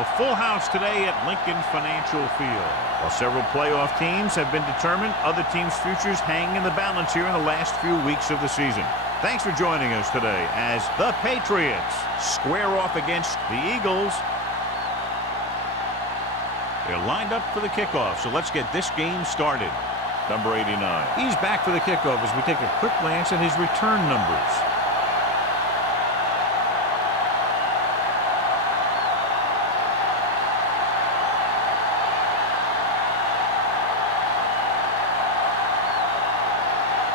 A full house today at Lincoln Financial Field. While several playoff teams have been determined, other teams' futures hang in the balance here in the last few weeks of the season. Thanks for joining us today as the Patriots square off against the Eagles. They're lined up for the kickoff, so let's get this game started. Number 89. He's back for the kickoff as we take a quick glance at his return numbers.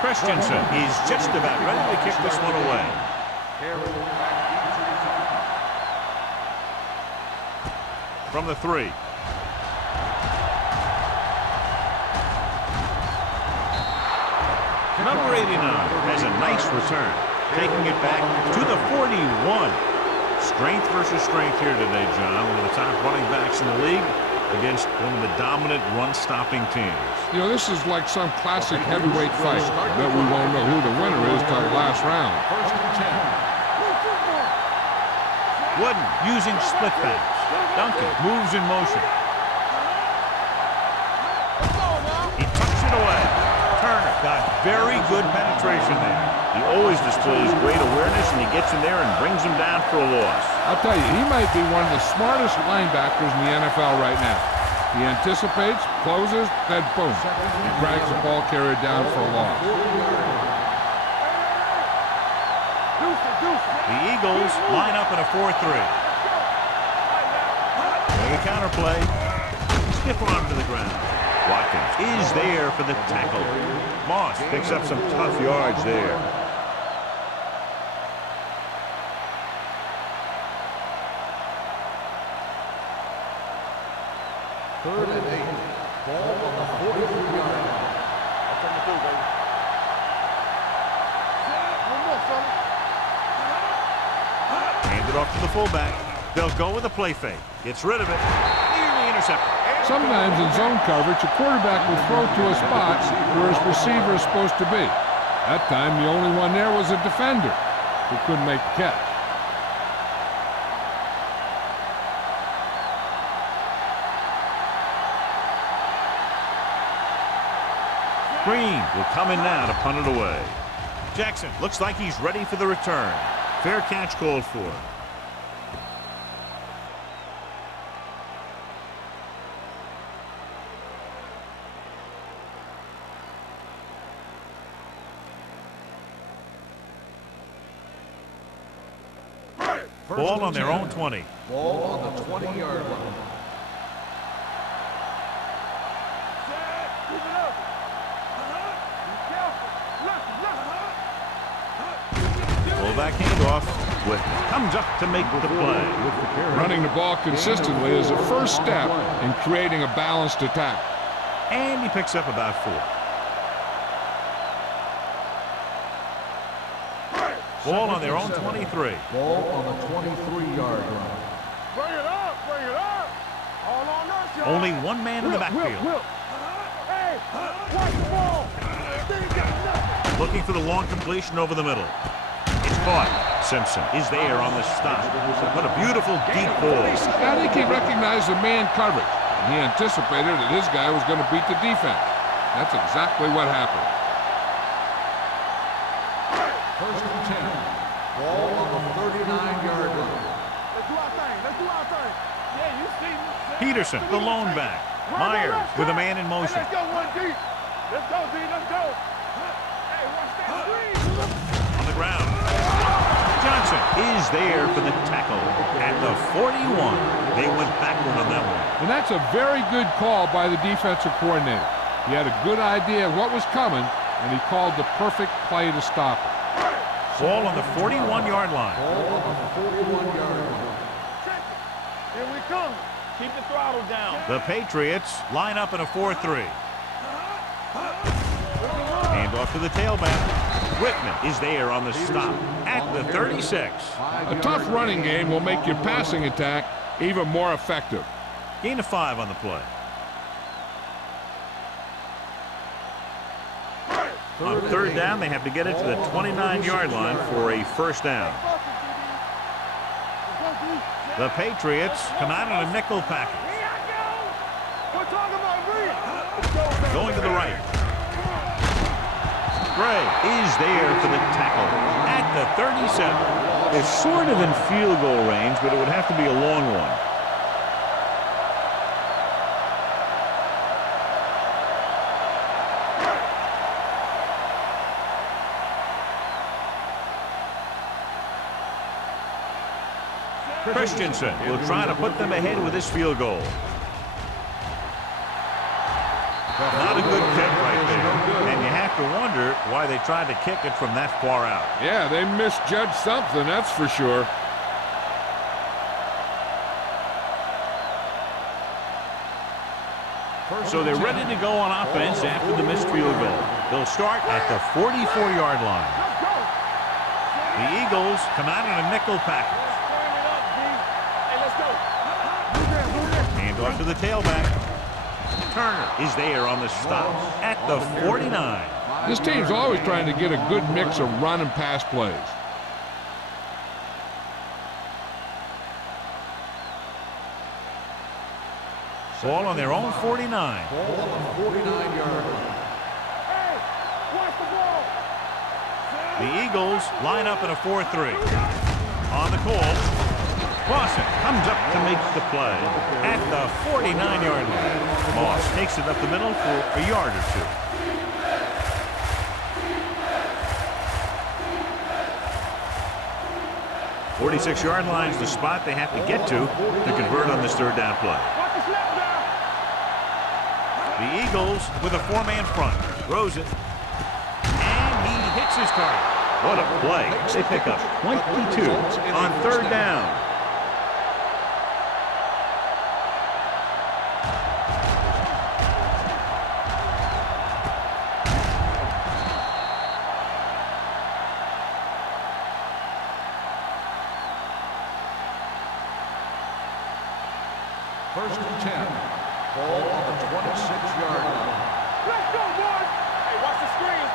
Christensen is just about ready to kick this one away. From the 3. Number 89 has a nice return, taking it back to the 41. Strength versus strength here today, John. One of the top running backs in the league against one of the dominant run-stopping teams. You know, this is like some classic heavyweight fight. I bet we won't know who the winner is till the last round. Wooden using split pass. Duncan moves in motion. He tucks it away. Turner got very good penetration there. He always displays great awareness, and he gets in there and brings him down for a loss. I'll tell you, he might be one of the smartest linebackers in the NFL right now. He anticipates, closes, then boom. He drags the ball carrier down for a loss. The Eagles line up in a 4-3. The counterplay. Stiff arm to the ground. Watkins is there for the tackle. Moss picks up some tough yards there. Third and 8. Ball on the 43-yard line. Hand it off to the fullback. They'll go with a play fake. Gets rid of it. Nearly intercepted. Sometimes in zone coverage, a quarterback will throw to a spot where his receiver is supposed to be. That time, the only one there was a defender who couldn't make the catch. Green will come in now to punt it away. Jackson looks like he's ready for the return. Fair catch called for. Ball on their own 20. Ball on the 20-yard line. Fullback handoff. Whitman comes up to make the play. Running the ball consistently is a first step in creating a balanced attack. And he picks up about 4. Ball on their own 23. Ball on the 23-yard line. Bring it up, bring it up. All on us, y'all. Only one man in the backfield. Hey, watch the ball. They ain't got nothing. Looking for the long completion over the middle. It's caught. Simpson is there on the stop. What a beautiful deep ball. I think he recognized the man coverage, and he anticipated that his guy was going to beat the defense. That's exactly what happened. First and 10. Ball on the 39-yard line. Let's do our thing. Let's do our thing. Yeah, you see me. Peterson, the lone back. Myers with a man in motion. Let's go one deep. Let's go, D. Let's go. Hey, watch that screen. On the ground. Johnson is there for the tackle at the 41. They went backward on that one. And that's a very good call by the defensive coordinator. He had a good idea of what was coming, and he called the perfect play to stop it. Ball on the 41-yard line. Ball on the 41-yard line. Here we come. Keep the throttle down. The Patriots line up in a 4-3. Hand off to the tailback. Whitman is there on the stop at the 36. A tough running game will make your passing attack even more effective. Gain of 5 on the play. On third down, they have to get it to the 29-yard line for a first down. The Patriots come out in a nickel package. We're talking about me. Going to the right. Gray is there for the tackle at the 37. It's sort of in field goal range, but it would have to be a long one. Christensen will try to put them ahead with this field goal. Not a good kick right there. And you have to wonder why they tried to kick it from that far out. Yeah, they misjudged something, that's for sure. So they're ready to go on offense after the missed field goal. They'll start at the 44-yard line. The Eagles come out in a nickel package. Hand off to the tailback. Turner is there on the stop at the 49. This team's always trying to get a good mix of run and pass plays. Ball on their own 49. Ball on the 49-yard line. Hey, watch the ball. The Eagles line up in a 4-3. On the call, Clausen comes up to make the play at the 49-yard line. Moss takes it up the middle for a yard or two. .46-yard line is the spot they have to get to convert on this third down play. Watch the snap now. The Eagles with a four-man front. Throws it. And he hits his target. What a play. They pick up 22 on third down. First and 10. Ball on the 26-yard line. Let's go, boys. Hey, watch the screen.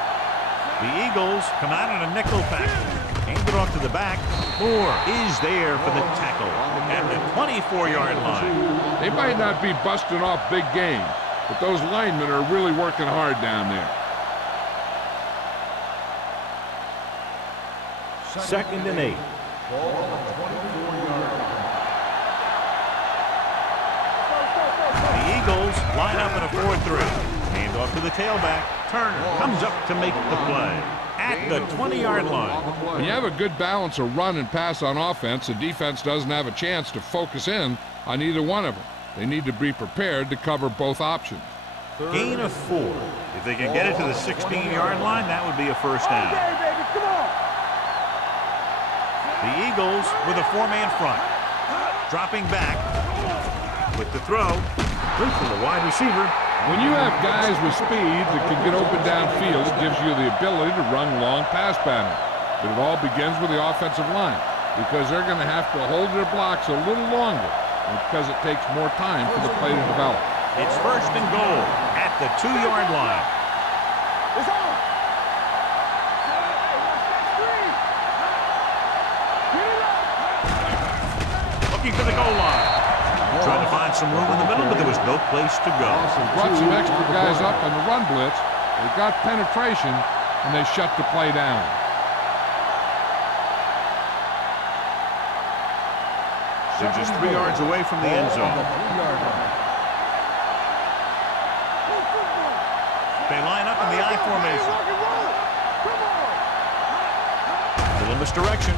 The Eagles come out in a nickel package. Hand it off to the back. Moore is there for the tackle at the 24-yard line. They might not be busting off big game, but those linemen are really working hard down there. Second and 8. Ball on the 24-yard line. The Eagles line up in a 4-3. Hand off to the tailback. Turner comes up to make the play at the 20-yard line. When you have a good balance of run and pass on offense, the defense doesn't have a chance to focus in on either one of them. They need to be prepared to cover both options. Gain of 4. If they can get it to the 16-yard line, that would be a first down. Okay, baby, come on. The Eagles with a four-man front. Dropping back with the throw. Good for the wide receiver. When you have guys with speed that can get open downfield, it gives you the ability to run long pass patterns. But it all begins with the offensive line, because they're going to have to hold their blocks a little longer, and because it takes more time for the play to develop. It's first and goal at the 2-yard line. It's on. Hey, watch that screen. Get it up. Looking for the goal line. Trying to find some room in the middle, but there was no place to go. Brought some extra guys up in the run blitz. They got penetration, and they shut the play down. They're just 3 yards away from the end zone. They line up in the I formation. Rock and roll. Come on. Little misdirection.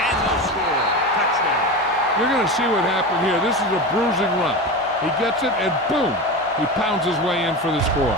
And they'll score. Touchdown. You're going to see what happened here. This is a bruising run. He gets it, and boom, he pounds his way in for the score.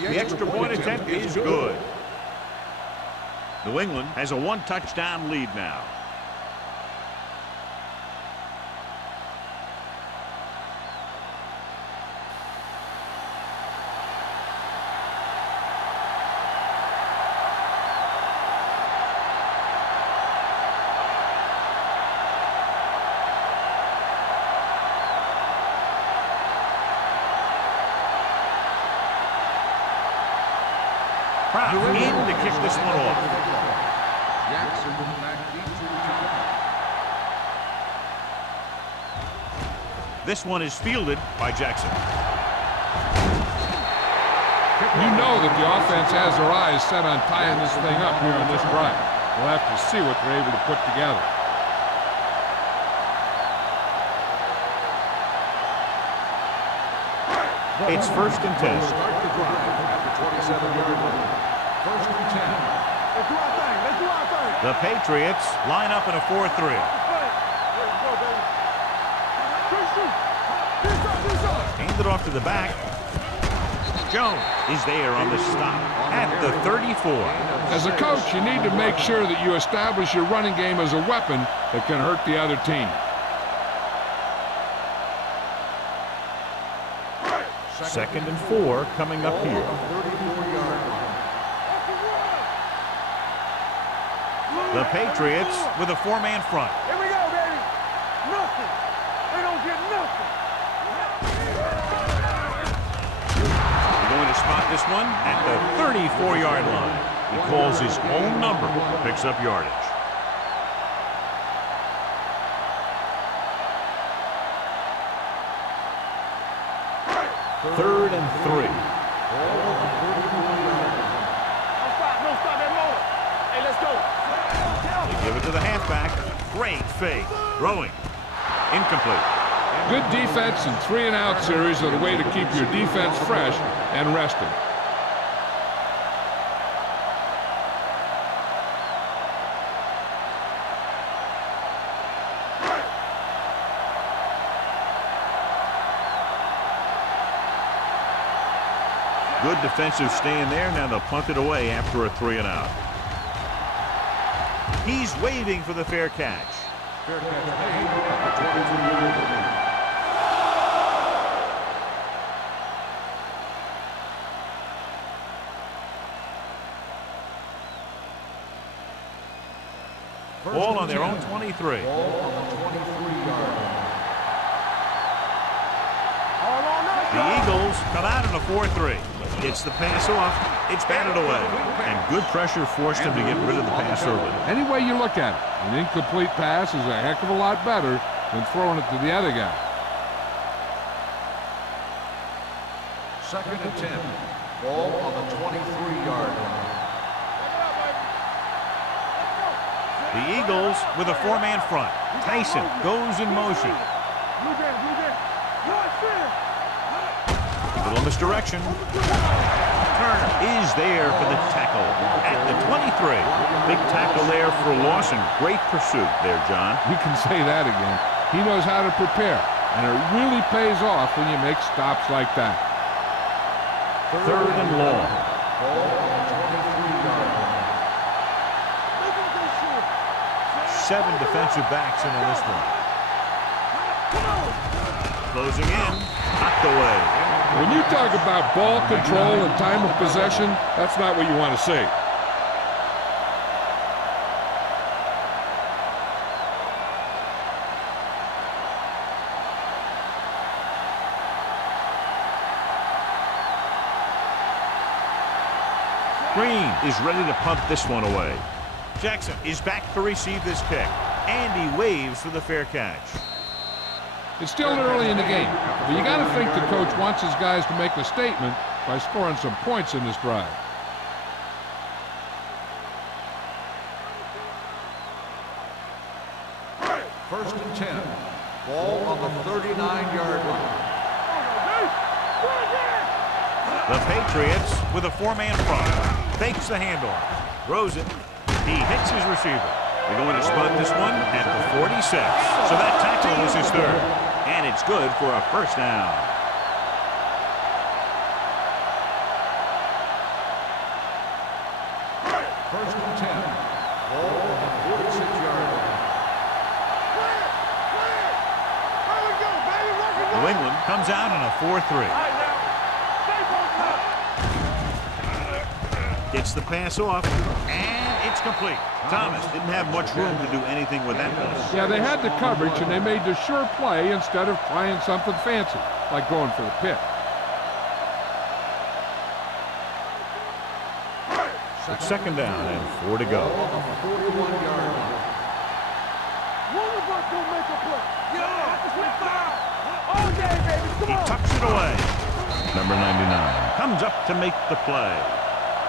The extra point attempt is good. New England has a one-touchdown lead now. Proud in to kick this one off. Jackson back deep to return. This one is fielded by Jackson. You know that the offense has their eyes set on tying this thing up here on this drive. We'll have to see what they're able to put together. It's 1st and 10. Start the drive at the 27-yard line. 1st and 10. Let's do our thing. Let's do our thing. The Patriots line up in a 4-3. Let's go, baby. Hand it off to the back. Jones is there on the stop at the 34. As a coach, you need to make sure that you establish your running game as a weapon that can hurt the other team. 2nd and 4 coming up here. 34-yard line. The Patriots with a 4-man front. Here we go, baby. Nothing. They don't get nothing. We're going to spot this one at the 34-yard line. He calls his own number, picks up yardage. Third and 3. Don't stop that motor. Hey, let's go. They give it to the halfback. Great fake. Throwing. Incomplete. Good defense and 3-and-out series are the way to keep your defense fresh and rested. Good defensive stand there. Now they'll punt it away after a 3-and-out. He's waving for the fair catch. Fair catch made at the 22-yard line. Ball on their own 23. Ball on the 23-yard line. All on us. The Eagles come out in a 4-3. Gets the pass off. It's batted away. And good pressure forced him to get rid of the pass early. Any way you look at it, an incomplete pass is a heck of a lot better than throwing it to the other guy. 2nd and 10. Ball on the 23-yard line. The Eagles with a 4-man front. Tyson goes in motion. Blue game, blue game. Little misdirection. Turner is there for the tackle at the 23. Big tackle there for Lawson. Great pursuit there, John. You can say that again. He knows how to prepare, and it really pays off when you make stops like that. 3rd and long. Ball on the 23-yard line. 7 defensive backs in on this one. Closing in. Knocked away. When you talk about ball control and time of possession, that's not what you want to see. Green is ready to punt this one away. Jackson is back to receive this kick. And he waves for the fair catch. It's still early in the game, but you got to think the coach wants his guys to make a statement by scoring some points in this drive. First and 10. Ball on the 39-yard line. The Patriots with a 4-man front. Fakes the handoff. Throws it. He hits his receiver. They're going to spot this one at the 46. So that tackle was his 3rd. And it's good for a 1st down. New England comes out in a 4-3. Gets the pass off, and it's complete. Thomas didn't have much room to do anything with that pass. Yeah, they had the coverage, and they made the sure play instead of trying something fancy, like going for the pick. It's second down and 4 to go. He tucks it away. Number 99 comes up to make the play.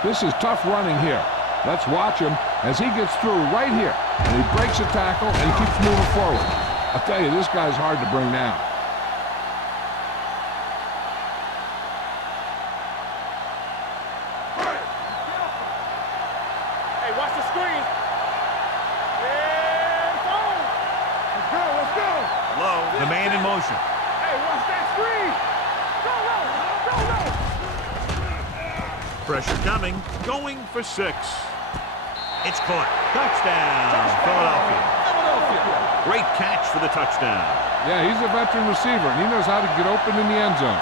This is tough running here. Let's watch him as he gets through right here. And he breaks a tackle and he keeps moving forward. I'll tell you, this guy's hard to bring down. Hey, watch the screen. Yeah, it's on. Let's go, let's go. Low, the man in motion. Hey, watch that screen. Go, go, go. Pressure coming, going for 6. It's caught. Touchdown, Philadelphia. Great catch for the touchdown. Yeah, he's a veteran receiver, and he knows how to get open in the end zone.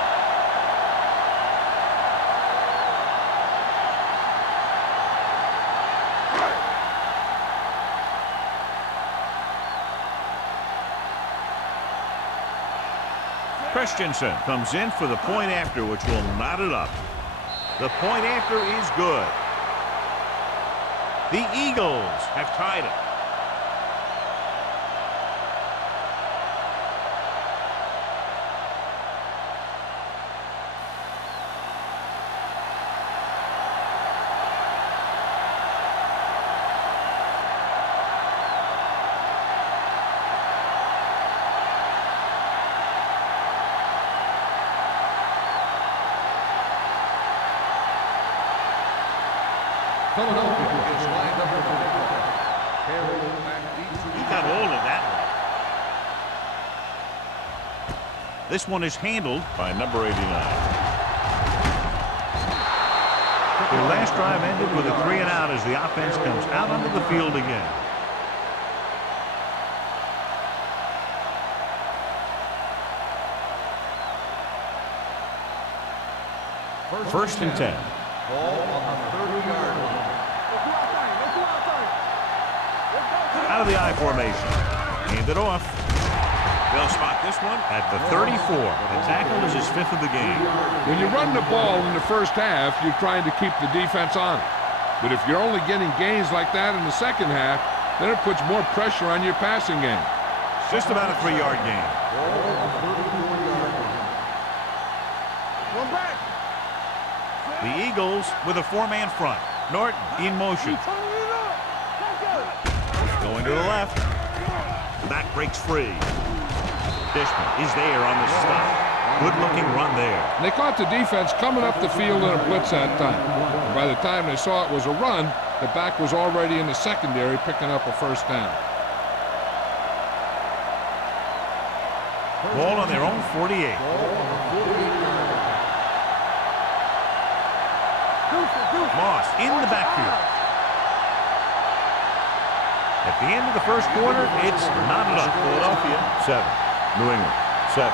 Christensen comes in for the point after, which will knot it up. The point after is good. The Eagles have tied it. Philadelphia is lined up for the kickoff. Carrying back deep. He got all of that one. This one is handled by number 89. Their last drive ended with a 3-and-out as the offense comes out onto the field again. First and 10. Ball on the 30-yard line. Out of the I formation. Hand it off. They'll spot this one at the 34. The tackle is his 5th of the game. When you run the ball in the first half, you're trying to keep the defense on it. But if you're only getting gains like that in the second half, then it puts more pressure on your passing game. Just about a 3-yard gain. Ball on the 34-yard line. One back. The Eagles with a 4-man front. Norton in motion. Going to the left. Back breaks free. Dishman is there on the stop. Good-looking run there. And they caught the defense coming up the field in a blitz that time. And by the time they saw it was a run, the back was already in the secondary picking up a first down. Ball on their own 48. Moss in the backfield. At the end of the first quarter, it's knotted up. Philadelphia 7. New England 7.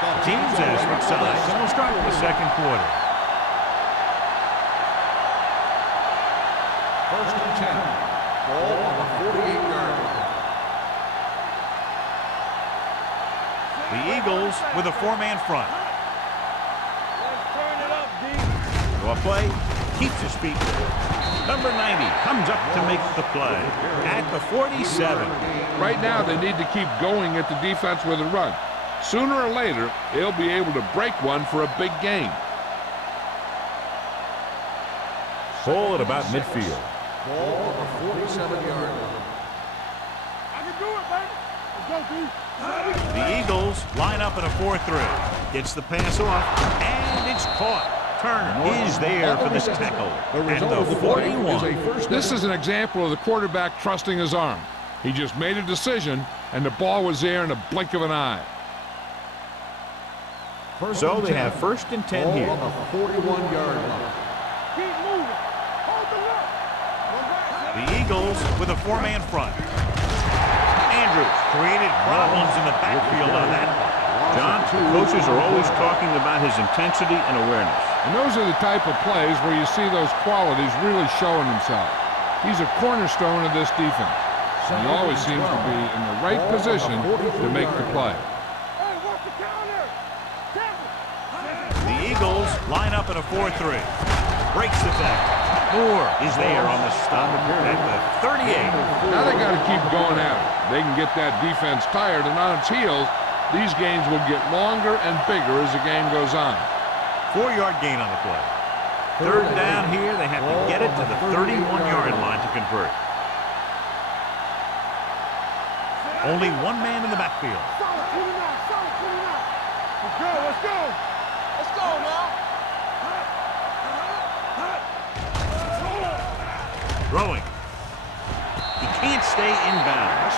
The teams as switch sides, and we'll start with the second quarter. First and 10. Ball on the 48-yard line. The Eagles with a 4-man front. Let's turn it up, D. A play, keeps his feet. Number 90 comes up to make the play at the 47. Right now, they need to keep going at the defense with a run. Sooner or later, they'll be able to break one for a big gain. Ball at about midfield. Ball on the 47-yard line. I can do it, baby. Let's go, D. The Eagles line up in a 4-3. Gets the pass off, and it's caught. Turner is there for this tackle. And the 41. This is an example of the quarterback trusting his arm. He just made a decision, and the ball was there in a blink of an eye. So they have first and 10 here. Ball on the 41-yard line. Keep moving. Hold the look. One back. The Eagles with a 4-man front. Andrews created problems in the backfield on that one. John, the coaches are always talking about his intensity and awareness. And those are the type of plays where you see those qualities really showing himself. He's a cornerstone of this defense. And he always seems to be in the right position to make the play. Hey, what's the counter? The Eagles line up in a 4-3. Breaks the tackle. Moore is there on the stop at the 38. Now they got to keep going at it. They can get that defense tired, and on its heels, these games will get longer and bigger as the game goes on. 4-yard gain on the play. Third down here. They have to get it to the 31-yard line to convert. Only one man in the backfield. Solid 29, solid 29. Let's go, let's go. Let's go now. Throwing. He can't stay inbounds.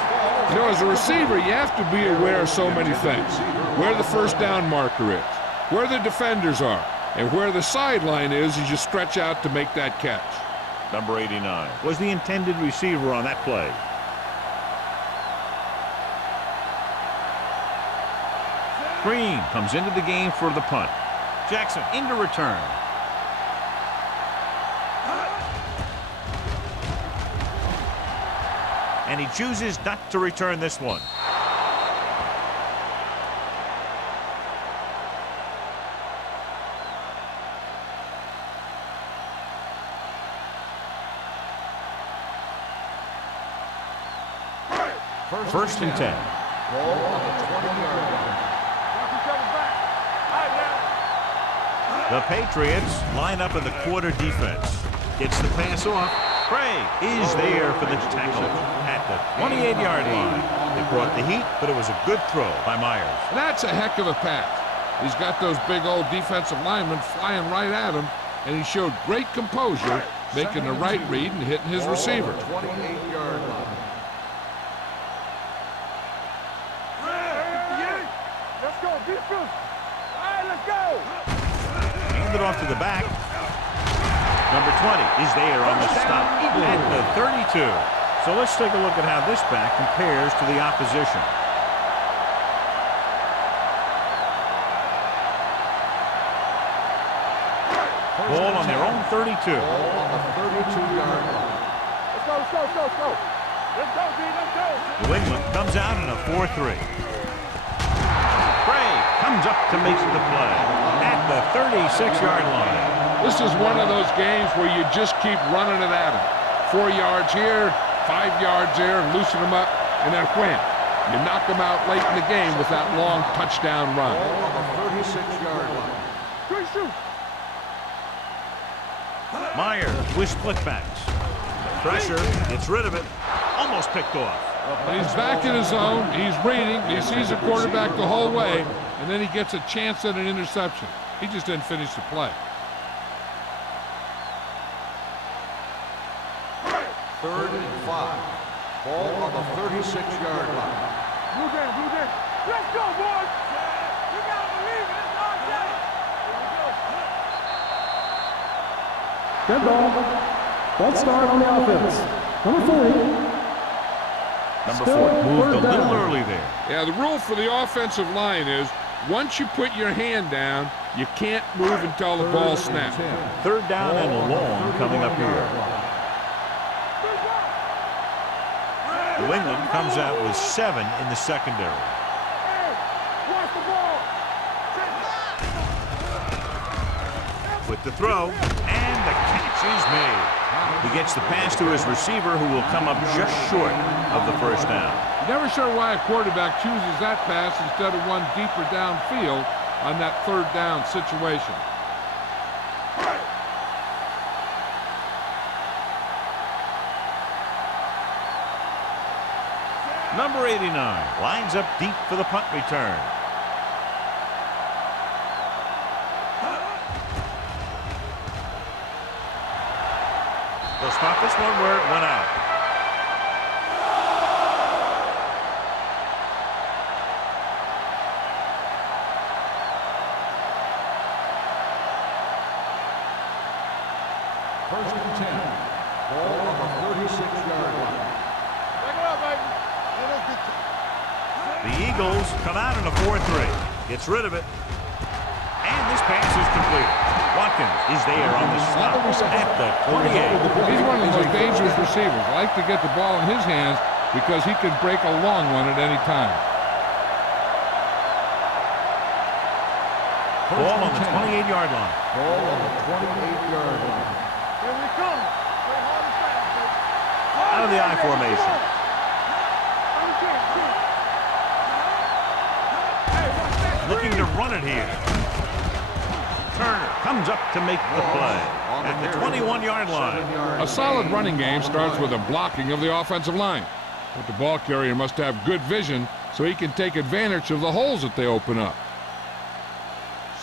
You know, as a receiver, you have to be aware of so many things. Where the first down marker is, where the defenders are, and where the sideline is as you stretch out to make that catch. Number 89 was the intended receiver on that play. Green comes into the game for the punt. Jackson into return. And he chooses not to return this one. First and 10. Ball on the 20-yard line. The Patriots line up in the quarter defense. Gets the pass off. Craig is there for the tackle at the 28-yard line. They brought the heat, but it was a good throw by Myers. That's a heck of a pass. He's got those big old defensive linemen flying right at him, and he showed great composure, making the right read and hitting his receiver. 28-yard line. Let's go, defense. All right, let's go. Hand it off to the back. Number 20 is there on the stop at the 32. So let's take a look at how this back compares to the opposition. Ball on their own 32. Ball on the 32-yard line. Let's go, let's go, let's go, let's go. Let's go, D, let's go. New England comes out in a 4-3. Craig comes up to make the play at the 36-yard line. This is one of those games where you just keep running it at him. 4 yards here, 5 yards there, and loosen them up, and then wham. You knock them out late in the game with that long touchdown run. Ball on the 36-yard line. Good shoot. Myers with splitbacks. Pressure, gets rid of it, almost picked off. He's back in his zone, he's reading, he sees the quarterback the whole way, and then he gets a chance at an interception. He just didn't finish the play. Third and 5. Ball on the 36-yard line. Blue game, blue game. Let's go, boys. You gotta believe it. It's our day. Good ball. Ball start on the offense. Number 40. Number Still 4 moved a third little down. early there. Yeah, the rule for the offensive line is once you put your hand down, you can't move until the ball snaps. Third down and long coming up here. New England comes out with 7 in the secondary. Hey, watch the ball. With the throw, and the catch is made. He gets the pass to his receiver, who will come up just short of the first down. Never sure why a quarterback chooses that pass instead of one deeper downfield on that third down situation. Number 89 lines up deep for the punt return. They'll spot this one where it went out. First and 10. Ball on the 36-yard line. Back it up, baby. The Eagles come out in a 4-3. Gets rid of it. And this pass is complete. Watkins is there on the stop at the 28. He's one of the most dangerous receivers. Like to get the ball in his hands because he can break a long one at any time. Ball on the 28-yard line. Ball on the 28-yard line. Here we come. Play hard and fast, baby. Out of the I formation. Looking to run it here. Turner comes up to make the play at the 21-yard line. A solid running game starts with a blocking of the offensive line. But the ball carrier must have good vision so he can take advantage of the holes that they open up.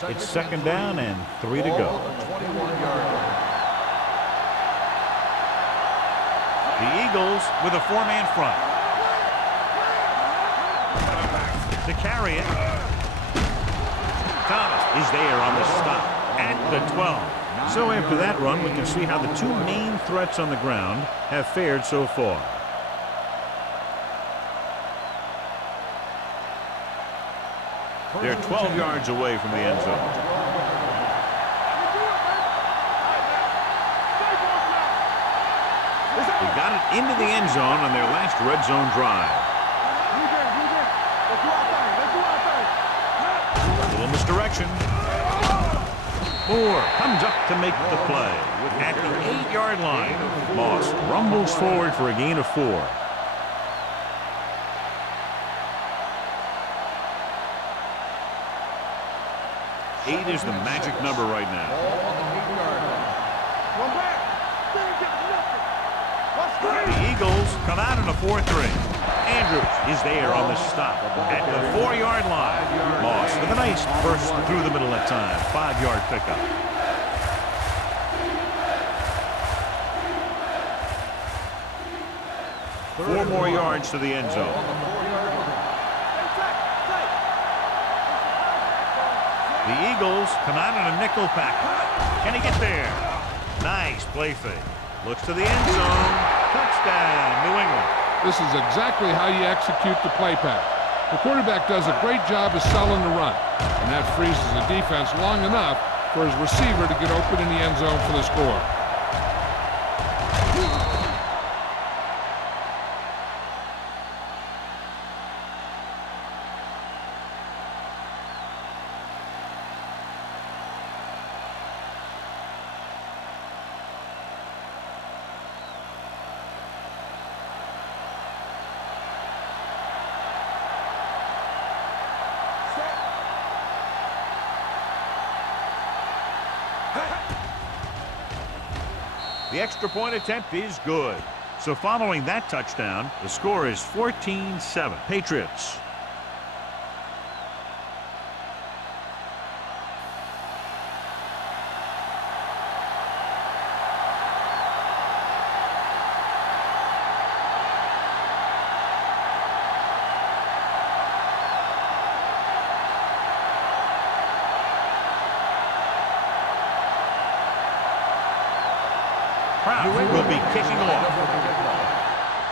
It's second down and 3 to go. The Eagles with a 4-man front. To carry it. Thomas is there on the stop at the 12. So after that run, we can see how the two main threats on the ground have fared so far. They're 12 yards away from the end zone. They got it into the end zone on their last red zone drive. A little misdirection. Moore comes up to make the play at the 8-yard line. Moss rumbles forward for a gain of 4. Eight is the magic number right now. The Eagles come out in a 4-3. Andrews is there on the stop at the 4-yard line. Moss with a nice burst through the middle that time. 5-yard pickup. Four more yards to the end zone. The Eagles come out in a nickel package. Can he get there? Nice play fake. Looks to the end zone. Touchdown, New England. This is exactly how you execute the play pass. The quarterback does a great job of selling the run, and that freezes the defense long enough for his receiver to get open in the end zone for the score. The extra point attempt is good. So following that touchdown, the score is 14-7. Patriots. Proud will be kicking off.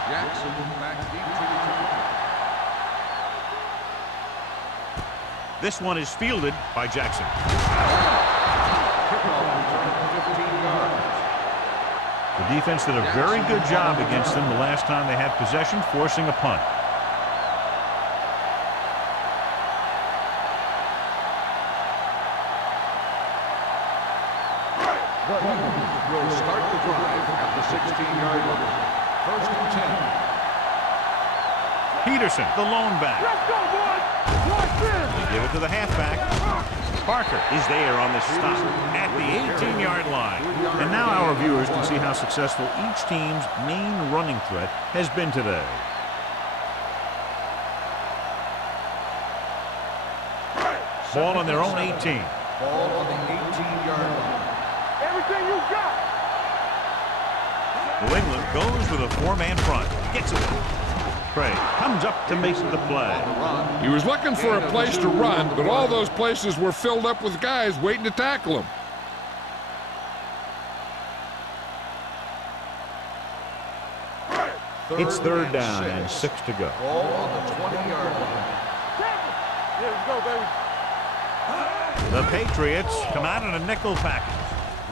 Jackson back deep to This one is fielded by Jackson. kickoff return 15 yards. The defense did a very good job against them the last time they had possession, forcing a punt. The Eagles will start the drive at the 16-yard line. First and 10. Peterson, the lone back. Let's go, boys! Watch this! They give it to the halfback. Parker is there on the stop at the 18-yard line. And now our viewers can see how successful each team's main running threat has been today. Ball on their own 18. Ball on the 18-yard line. Everything you got! New England goes with a 4-man front. Gets it. Craig comes up to make the play. He was looking for a place to run, but all those places were filled up with guys waiting to tackle him. It's third down and 6 to go. Ball on the 20-yard line. Here we go, baby. The Patriots come out in a nickel package.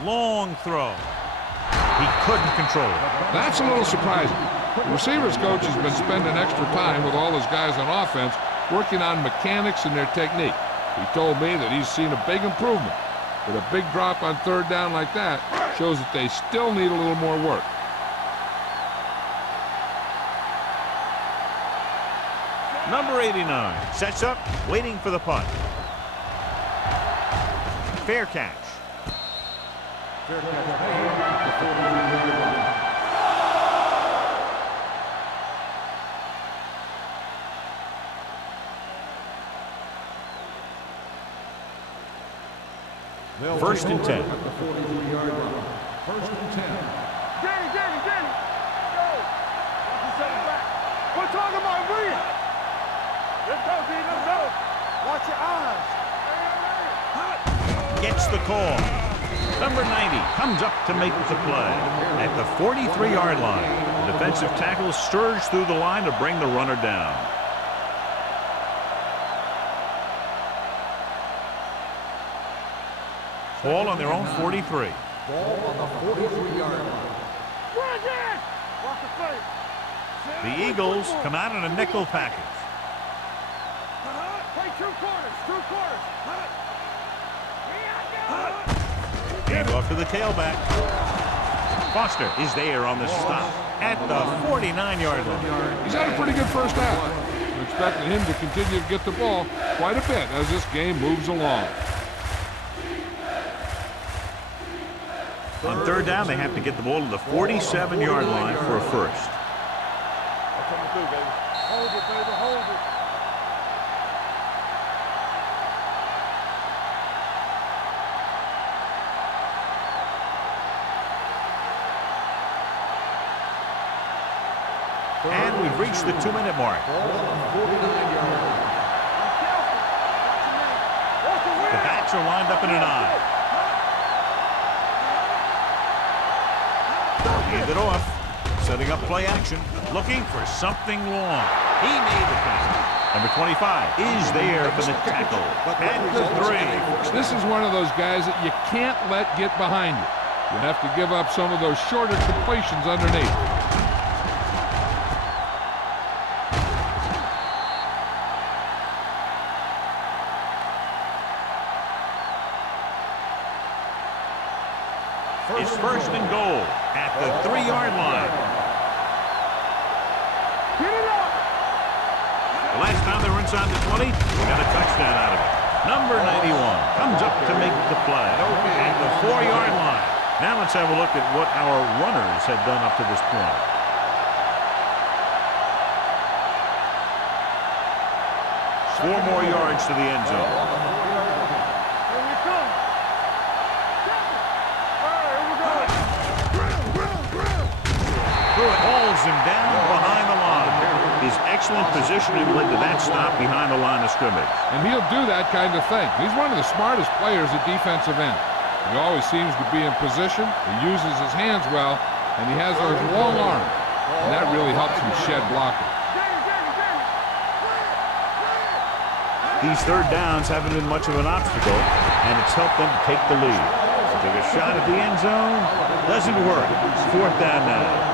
Long throw. He couldn't control it. That's a little surprising. The receivers coach has been spending extra time with all his guys on offense working on mechanics and their technique. He told me that he's seen a big improvement. But a big drop on third down like that shows that they still need a little more work. Number 89 sets up, waiting for the punt. Fair catch. Fair catch made at the 49-yard line. First and 10. At the 43-yard line. First and 10. Danny! Go! Watch yourself back. We're talking about William. Let's go, D. Let's go. Watch your eyes. Gets the call. Number 90 comes up to make the play. At the 43-yard line, the defensive tackle surged through the line to bring the runner down. Ball on their own 43. Ball on the 43-yard line. Run again. Watch the face. The Eagles come out in a nickel package. Play two quarters. Hand off to the tailback. Foster is there on the stop at the 49-yard line. He's had a pretty good first half. We're expecting him to continue to get the ball quite a bit as this game moves along. On third down, they have to get the ball to the 47-yard line for a first. Coming through, baby. Hold it, baby. Hold it. And we've reached the 2-minute mark. Ball on the 49-yard line. The backs are lined up in an eye. Hand it off. Setting up play action. Looking for something long. He made the catch. Number 25 is there for the tackle. At the 3. This is one of those guys that you can't let get behind you. You have to give up some of those shorter completions underneath. It's first and goal at the 3-yard line. Get it up. The last time they were inside the 20, we got a touchdown out of it. Number 91 comes up to make the play at the 4-yard line. Now let's have a look at what our runners have done up to this point. Four more yards to the end zone. Here we come. Pruitt hauls him down behind the line. His excellent positioning led to that stop behind the line of scrimmage. And he'll do that kind of thing. He's one of the smartest players at defensive end. He always seems to be in position. He uses his hands well, and he has those long arms. And that really helps him shed blocking. These third downs haven't been much of an obstacle, and it's helped them to take the lead. Took a shot at the end zone. Doesn't work. Fourth down now.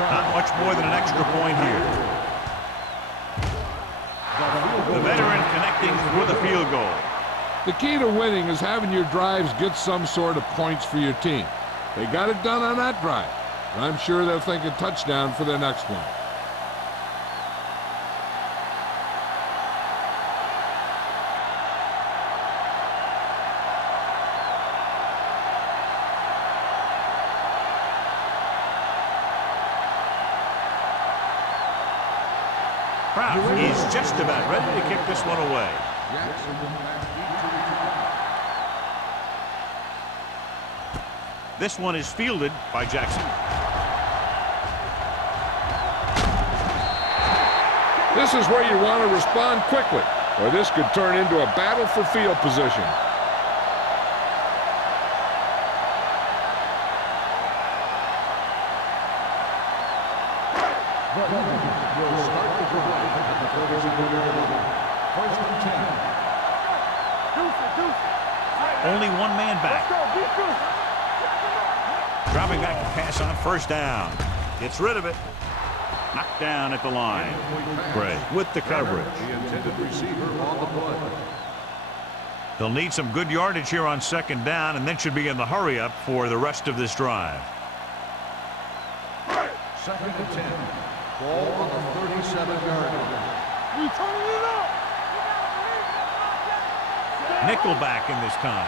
Not much more than an extra point here. The veteran connecting for the field goal. The key to winning is having your drives get some sort of points for your team. They got it done on that drive. And I'm sure they'll think a touchdown for their next one. Kraft is just about ready to kick this one away. This one is fielded by Jackson. This is where you want to respond quickly. or this could turn into a battle for field position. Will start the drive at the 37-yard line. First and 10. Only one man back. Dropping back to pass on first down. Gets rid of it. Knocked down at the line. Gray with the coverage. The intended receiver on the play. They'll need some good yardage here on second down, and then should be in the hurry-up for the rest of this drive. Second and 10. Ball on the 37-yard line. We turning it up. Nickelback in this time.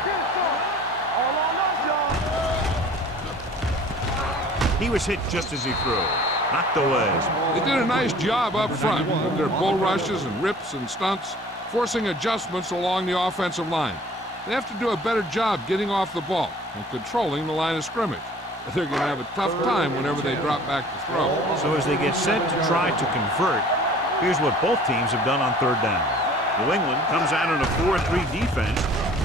All on us, y'all. He was hit just as he threw. Knocked away. They did a nice job up front with their bull rushes and rips and stunts, forcing adjustments along the offensive line. They have to do a better job getting off the ball and controlling the line of scrimmage. They're going to have a tough time whenever they drop back to throw. So as they get set to try to convert, here's what both teams have done on third down. New England comes out in a 4-3 defense,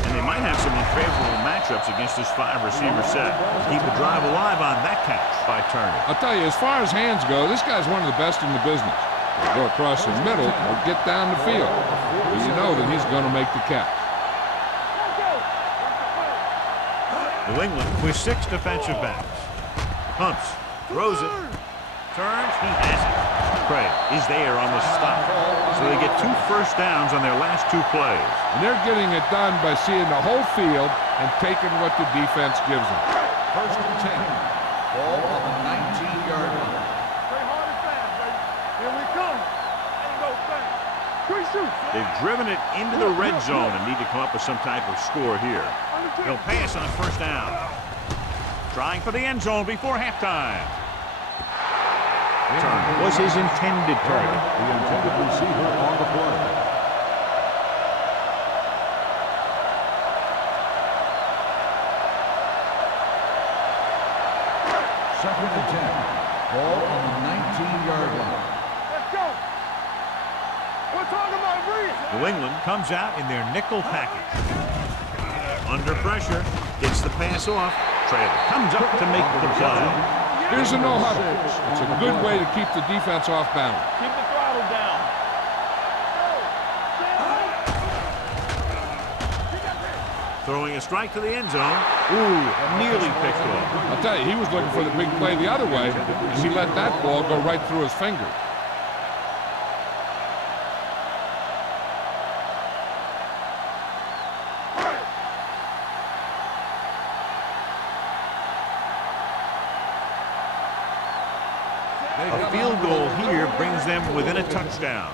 and they might have some unfavorable matchups against this 5-receiver set. Keep the drive alive on that catch by Turner. I'll tell you, as far as hands go, this guy's one of the best in the business. He'll go across the middle or get down the field. But you know that he's going to make the catch. New England with 6 defensive backs. Pumps, throws it, turns, he has it. Craig is there on the stop. So they get 2 first downs on their last 2 plays. And they're getting it done by seeing the whole field and taking what the defense gives them. First and 10. Ball on the 19-yard line. Stay hard and fast, baby. Here we come. Ain't no fast. Quick shoot. They've driven it into the red zone and need to come up with some type of score here. He'll pass on first down. Trying for the end zone before halftime. Turner was his intended target. The intended receiver on the play. Second and 10. Ball on the 19-yard line. Let's go. We're talking about Reed. New England comes out in their nickel package. Under pressure, gets the pass off. Trailer comes up to make the play. Here's a no-huddle. It's a good way to keep the defense off balance. Keep the throttle down. Throwing a strike to the end zone. Ooh, nearly picked off. I'll tell you, he was looking for the big play the other way, and he let that ball go right through his fingers. A field goal here brings them within a touchdown.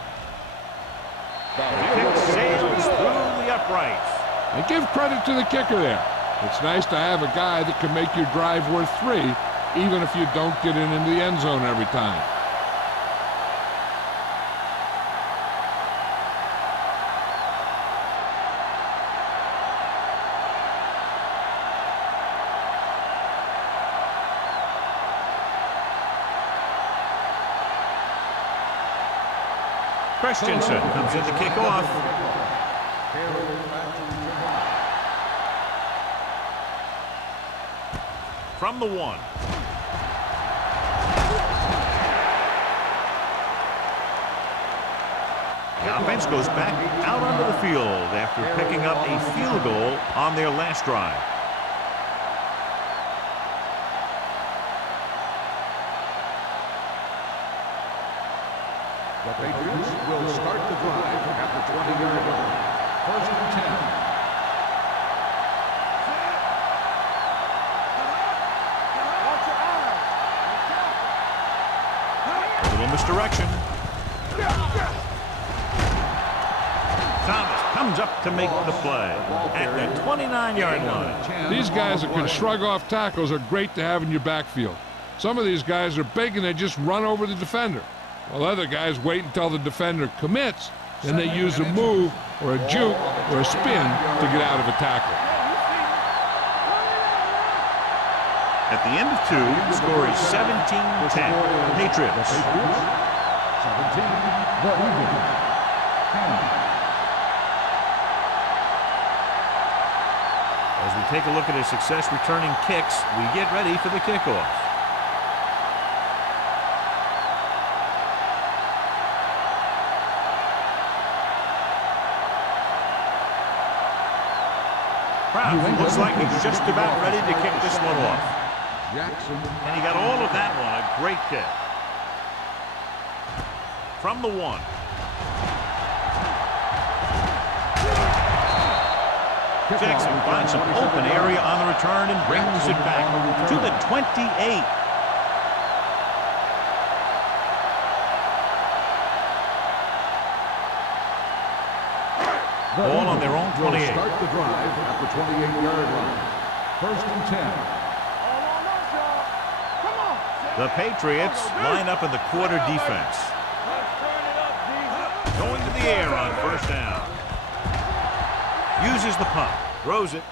The kick sails through the uprights. And give credit to the kicker there. It's nice to have a guy that can make your drive worth 3, even if you don't get it into the end zone every time. Christensen comes in to kick off. From the 1. The offense goes back out onto the field after picking up a field goal on their last drive. The Patriots will start the drive at the 20-yard line. First and 10. A little misdirection. Thomas comes up to make the play at the 29-yard line. These guys that can shrug off tackles are great to have in your backfield. Some of these guys are big and they just run over the defender. While other guys wait until the defender commits, then they use a move or a juke or a spin to get out of a tackle. At the end of 2, the score is 17-10. Patriots. 17, the Eagles. we take a look at his success returning kicks, we get ready for the kickoff. Brown looks like he's just about ready to kick this one off. Jackson. And he got all of that one. A great kick. From the 1. Jackson finds some open area on the return and brings it back to the 28. Ball on their own 28. Start the drive at the 28-yard line. 1st and 10. The Patriots line up in the quarter defense. Going to the air on 1st down. Uses the punt. Throws it.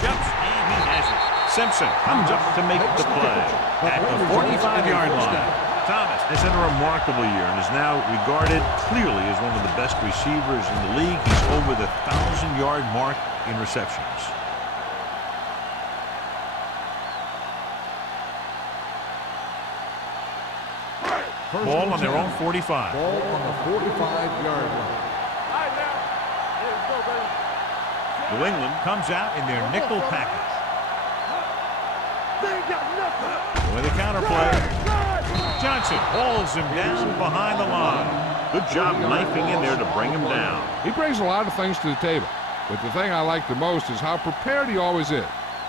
Jumps, and he has it. Simpson comes up to make the play at the 45-yard line. Thomas has had a remarkable year and is now regarded clearly as one of the best receivers in the league. He's over the 1,000-yard mark in receptions. Ball on their own 45. Ball on the 45-yard line. New England comes out in their nickel package. With a counter play. Johnson hauls him down behind the line. Good job knifing in there to bring him down. He brings a lot of things to the table, but the thing I like the most is how prepared he always is.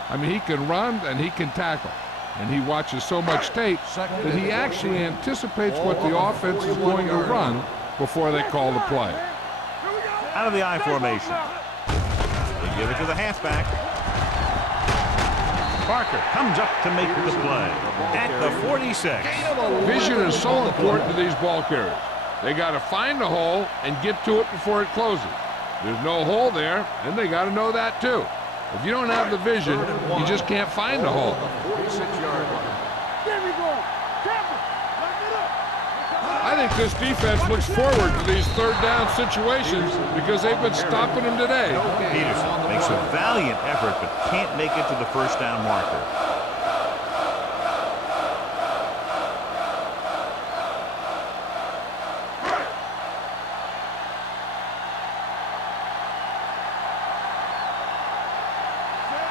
I mean, he can run and he can tackle, and he watches so much tape that he actually anticipates what the offense is going to run before they call the play. Out of the I formation. They give it to the halfback. Parker comes up to make the play at the 46. Vision is so important to these ball carriers. They got to find the hole and get to it before it closes. There's no hole there, and they got to know that too. If you don't have the vision, you just can't find the hole. 46-yard line. I think this defense looks forward to these third down situations because they've been stopping them today. Peterson makes a valiant effort but can't make it to the 1st down marker.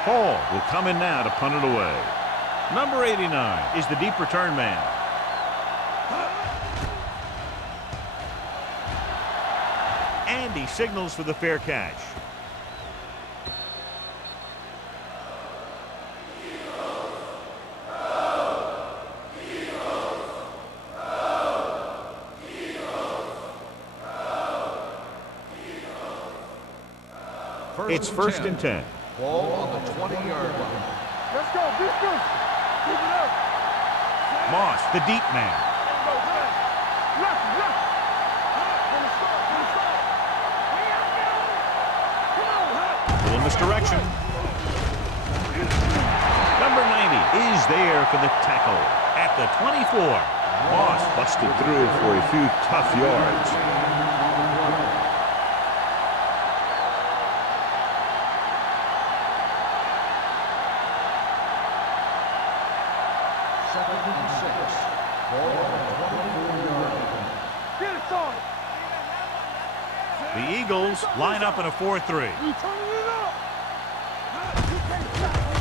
Hall will come in now to punt it away. Number 89 is the deep return man. And he signals for the fair catch. It's 1st and 10. Ball on the 20-yard line. Let's go, defense. Keep it up. Moss, the deep man. Left. Little misdirection. Number 90 is there for the tackle at the 24. Moss busted through for a few tough yards. The Eagles line up in a 4-3.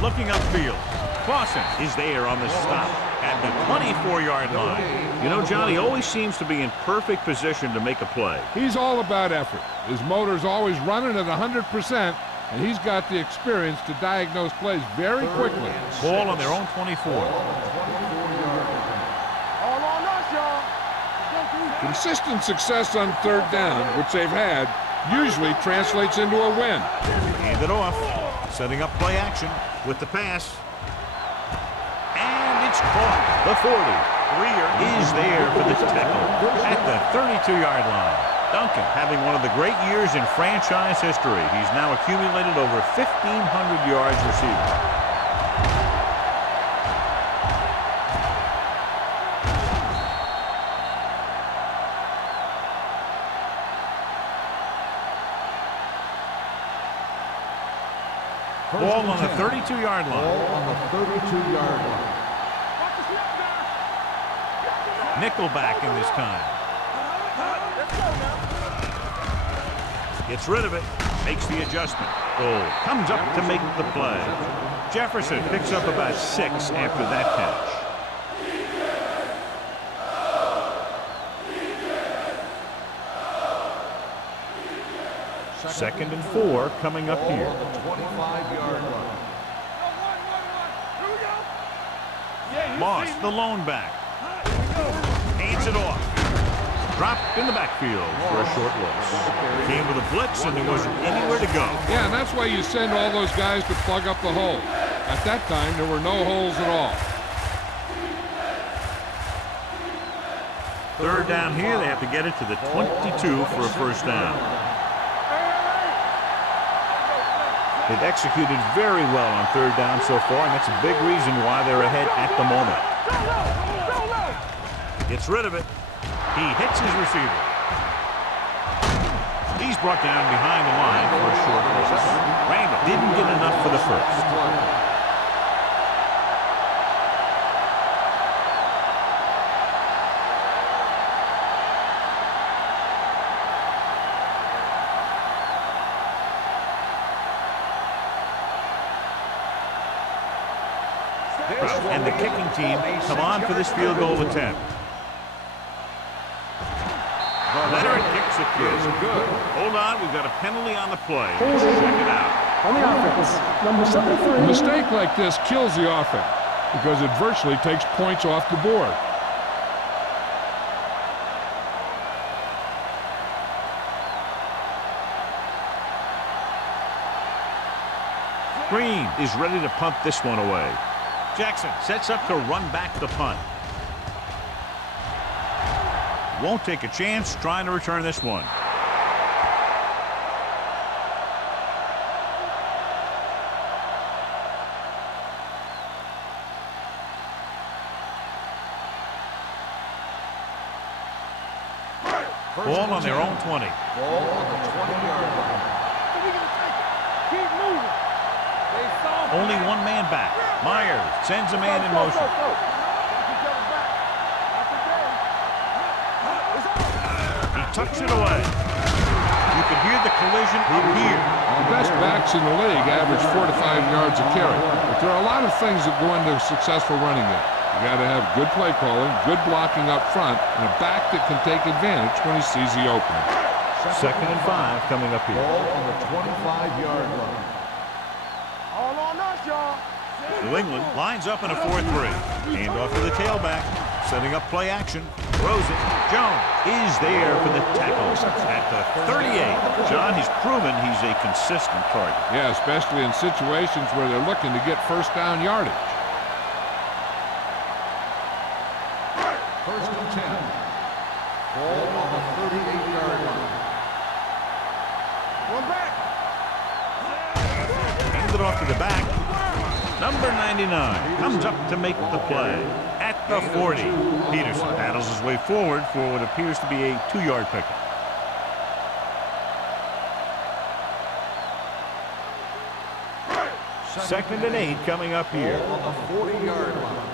Looking upfield. Clausen is there on the stop at the 24-yard line. You know, Johnny always seems to be in perfect position to make a play. He's all about effort. His motor's always running at 100%, and he's got the experience to diagnose plays very quickly. Ball on their own 24. All on us, y'all. Consistent success on third down, which they've had, usually translates into a win. Hand it off. Setting up play action with the pass. And it's caught. The 40. Greer is there for the tackle at the 32-yard line. Duncan having one of the great years in franchise history. He's now accumulated over 1,500 yards receiving. Ball on the 32-yard line. Ball on the 32-yard line. Nickel back in this time. Gets rid of it. Makes the adjustment. Goal comes up to make the play. Jefferson picks up about 6 after that catch. Second and 4 coming up here. Ball on the 25-yard line. Moss, the lone back. Hands it off. Dropped in the backfield for a short loss. Came with a blitz and there wasn't anywhere to go. Yeah, and that's why you send all those guys to plug up the hole. At that time, there were no holes at all. Third down here, they have to get it to the 22 for a first down. They've executed very well on third down so far, and that's a big reason why they're ahead at the moment. Gets rid of it. He hits his receiver. He's brought down behind the line for a short loss. Randall didn't get enough for the first. And the kicking team come on for this field goal attempt. Leonard kicks it good. Hold on, we've got a penalty on the play. Let's check it out. On the offense, number 73. A mistake like this kills the offense because it virtually takes points off the board. Green is ready to punt this one away. Jackson sets up to run back the punt. Won't take a chance trying to return this one. Ball on their own 20. Ball on the 20-yard line. Keep moving. Only one man back. Myers sends a man in motion. He tucks it away. You can hear the collision up here. The best backs in the league average 4 to 5 yards a carry. But there are a lot of things that go into a successful running game. You got to have good play calling, good blocking up front, and a back that can take advantage when he sees the opening. Second and 5 coming up here. Ball on the 25-yard line. All on us, y'all. New England lines up in a 4-3. Hand off to the tailback. Setting up play action. Throws it. Jones is there for the tackle at the 38. John, he's proven he's a consistent target. Yeah, especially in situations where they're looking to get first down yardage. First and 10. Ball on the 38-yard line. One back. Hands it off to the back. Number 99 comes up to make the play at the 40. Peterson battles his way forward for what appears to be a 2-yard pickup. Second and 8 coming up here. Ball on the 40-yard line.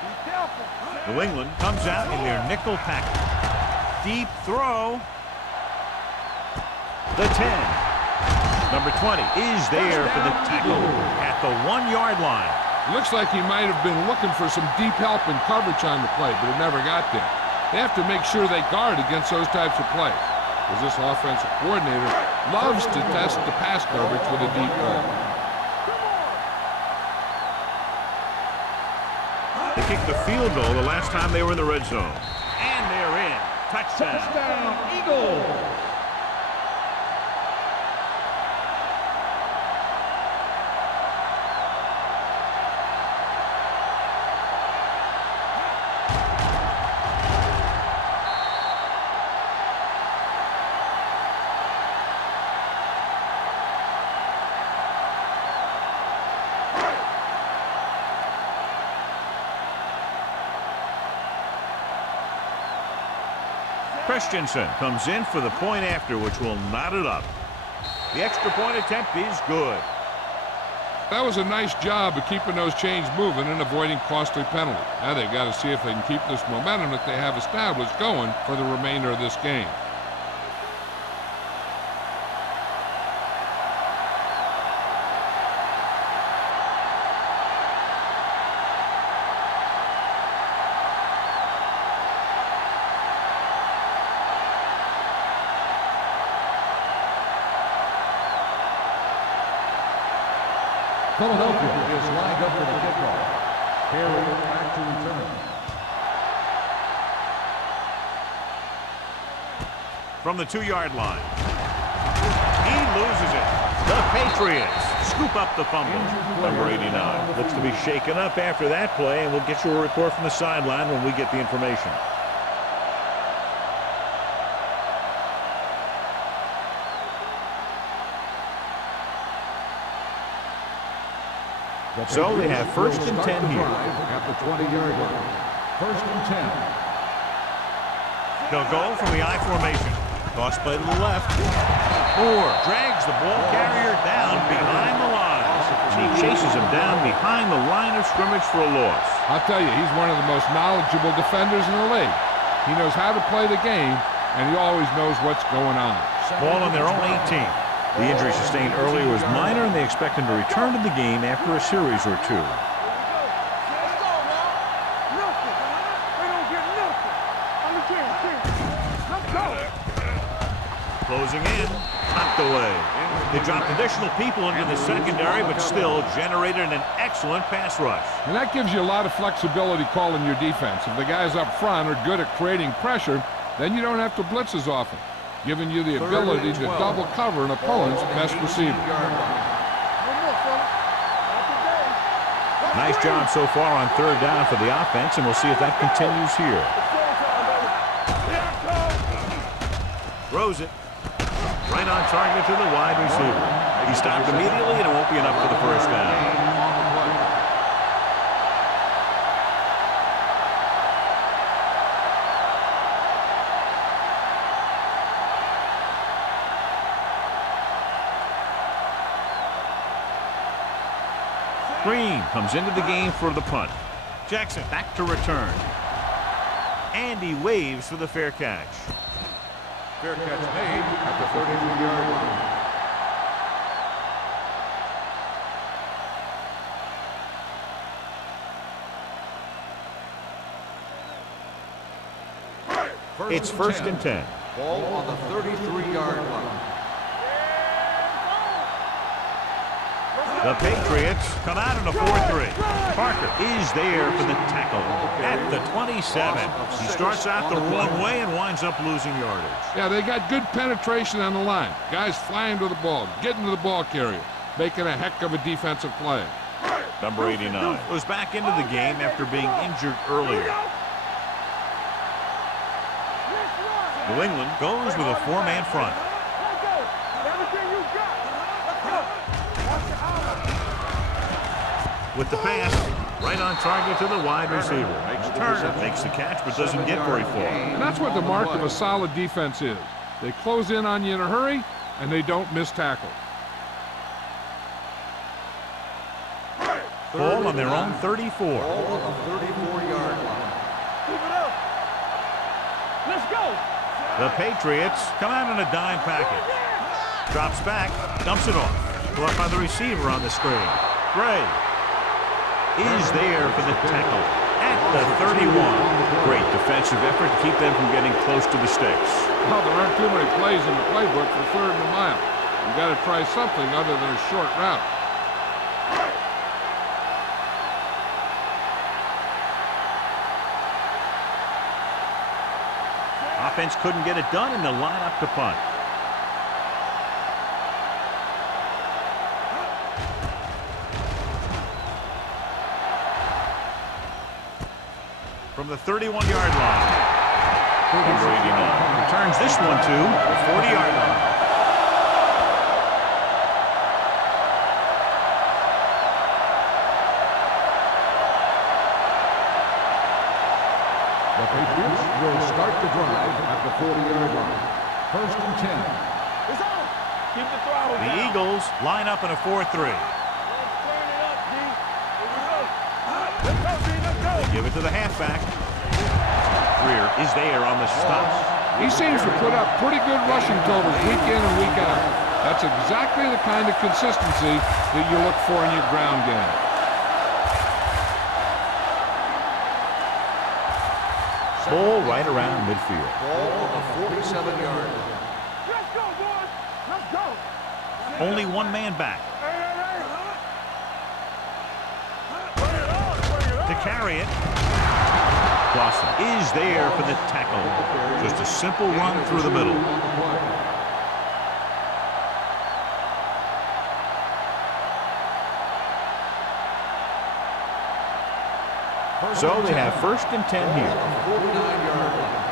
Be careful. New England comes out in their nickel package. Deep throw. The 10. Number 20 is there for the tackle at the 1-yard line. Looks like he might have been looking for some deep help and coverage on the play, but it never got there. They have to make sure they guard against those types of plays, because this offensive coordinator loves to test the pass coverage with a deep ball. They kicked the field goal the last time they were in the red zone. And they're in. Touchdown. Eagles. Christensen comes in for the point after, which will knot it up. The extra point attempt is good. That was a nice job of keeping those chains moving and avoiding costly penalties. Now they've got to see if they can keep this momentum that they have established going for the remainder of this game. Philadelphia is lined up for the kickoff. Perry back to return. From the 2-yard line. He loses it. The Patriots scoop up the fumble. Number 89 looks to be shaken up after that play, and we'll get you a report from the sideline when we get the information. So they have 1st and 10 here. At the 20-yard line. 1st and 10. They'll go from the I formation. Toss play to the left. Moore drags the ball carrier down behind the line. He chases him down behind the line of scrimmage for a loss. I'll tell you, he's one of the most knowledgeable defenders in the league. He knows how to play the game, and he always knows what's going on. Ball on their own 18. The injury sustained earlier was minor, and they expect him to return to the game after a series or two. Closing in, knocked away. They dropped additional people into the secondary, but still generated an excellent pass rush. And that gives you a lot of flexibility calling your defense. If the guys up front are good at creating pressure, then you don't have to blitz as often, giving you the ability to double cover an opponent's best receiver. Nice job so far on 3rd down for the offense, and we'll see if that continues here. Throws it. Right on target to the wide receiver. He stopped immediately, and it won't be enough for the 1st down. Green comes into the game for the punt. Jackson back to return. And he waves for the fair catch. Fair catch made at the 33-yard line. It's 1st and 10. Ball on the 33-yard line. The Patriots come out in a 4-3. Parker is there for the tackle at the 27. He starts out the wrong way and winds up losing yardage. Yeah, they got good penetration on the line. Guys flying to the ball, getting to the ball carrier, making a heck of a defensive play. Number 89 goes back into the game after being injured earlier. New England goes with a 4-man front. With the pass, right on target to the wide receiver. Turner makes the catch but doesn't get very far. And that's what the mark of a solid defense is. They close in on you in a hurry, and they don't miss tackle. Ball on their own 34. Ball on the 34-yard line. Keep it up. Let's go. The Patriots come out in a dime package. Drops back, dumps it off. Caught by the receiver on the screen. Gray is there for the tackle at the 31. Great defensive effort to keep them from getting close to the sticks. Well, there aren't too many plays in the playbook for 3rd and a mile. You've got to try something other than a short route. Offense couldn't get it done, and they'll line up to punt. From the 31-yard line. Number 89 returns this one to the 40-yard line. The Patriots will start the drive at the 40-yard line. 1st and 10. It's on. Keep the throttle down. The Eagles line up in a 4-3. Let's turn it up, D. Here we go. Let's go, D. Let's go. They give it to the halfback. Greer is there on the stop. He seems to put up pretty good rushing totals week in and week out. That's exactly the kind of consistency that you look for in your ground game. Ball right around midfield. Ball on the 47-yard line. Let's go, boys. Let's go. Only one man back. Hey, hey, hey. Bring it on. Bring it on. To carry it. Clausen is there for the tackle. Just a simple run through the middle. So they have 1st and 10 here. 49-yard line.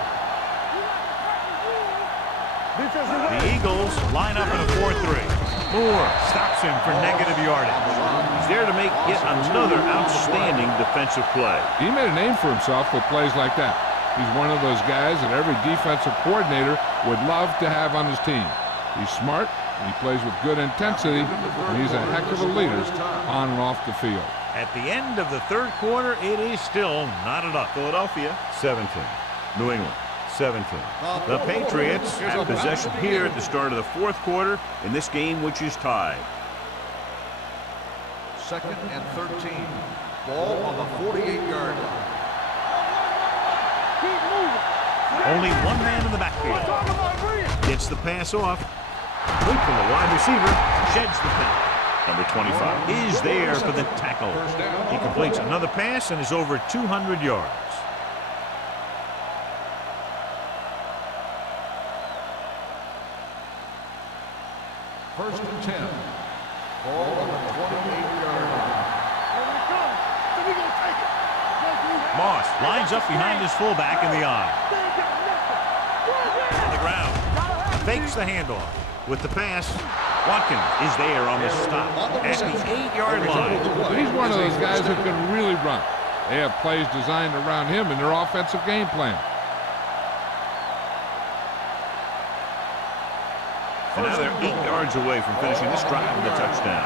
The Eagles line up in a 4-3. Moore stops him for negative yardage. He's there to make yet another outstanding defensive play. He made a name for himself with plays like that. He's one of those guys that every defensive coordinator would love to have on his team. He's smart, he plays with good intensity, and he's a heck of a leader on and off the field. At the end of the 3rd quarter, it is still not enough. Philadelphia, 17. New England, 17. The Patriots have possession here at the start of the 4th quarter in this game, which is tied. 2nd and 13. Ball on the 48-yard line. Keep moving. Only one man in the backfield. Talk about bringing. Gets the pass off. Quick from the wide receiver. Sheds the penalty. Number 25 is there for the tackle. He completes another pass and is over 200 yards. First and 10. Ball on the 28-yard line. Here it comes. So we gonna take it. Moss lines up behind his fullback in the eye. They ain't got nothing. On the ground. Fakes the handoff. With the pass, Watkins is there on the stop at the 8-yard line. He's one of those guys who can really run. They have plays designed around him in their offensive game plan. And now they're 8 yards away from finishing this drive with a touchdown.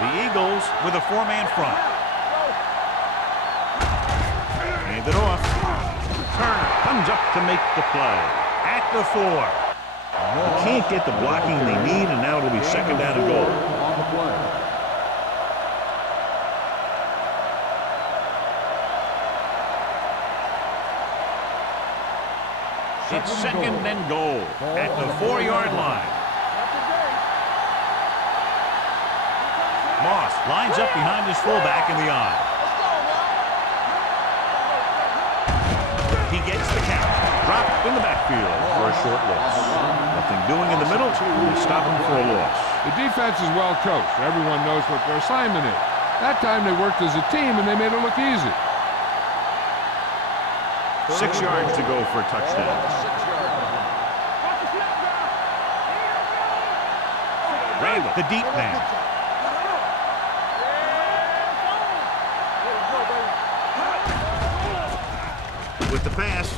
The Eagles with a 4-man front. Hand it off. Turner comes up to make the play. At the 4. They can't get the blocking they need, and now it'll be 2nd down and goal. On the play. It's 2nd and goal at the 4-yard line. Moss lines up behind his fullback in the eye. He gets the count. Dropped in the backfield for a short loss. Nothing doing in the middle. They stop him for a loss. The defense is well coached. Everyone knows what their assignment is. That time they worked as a team and they made it look easy. 6 yards to go for a touchdown. 6-yard line. Randall, the deep man. With the pass,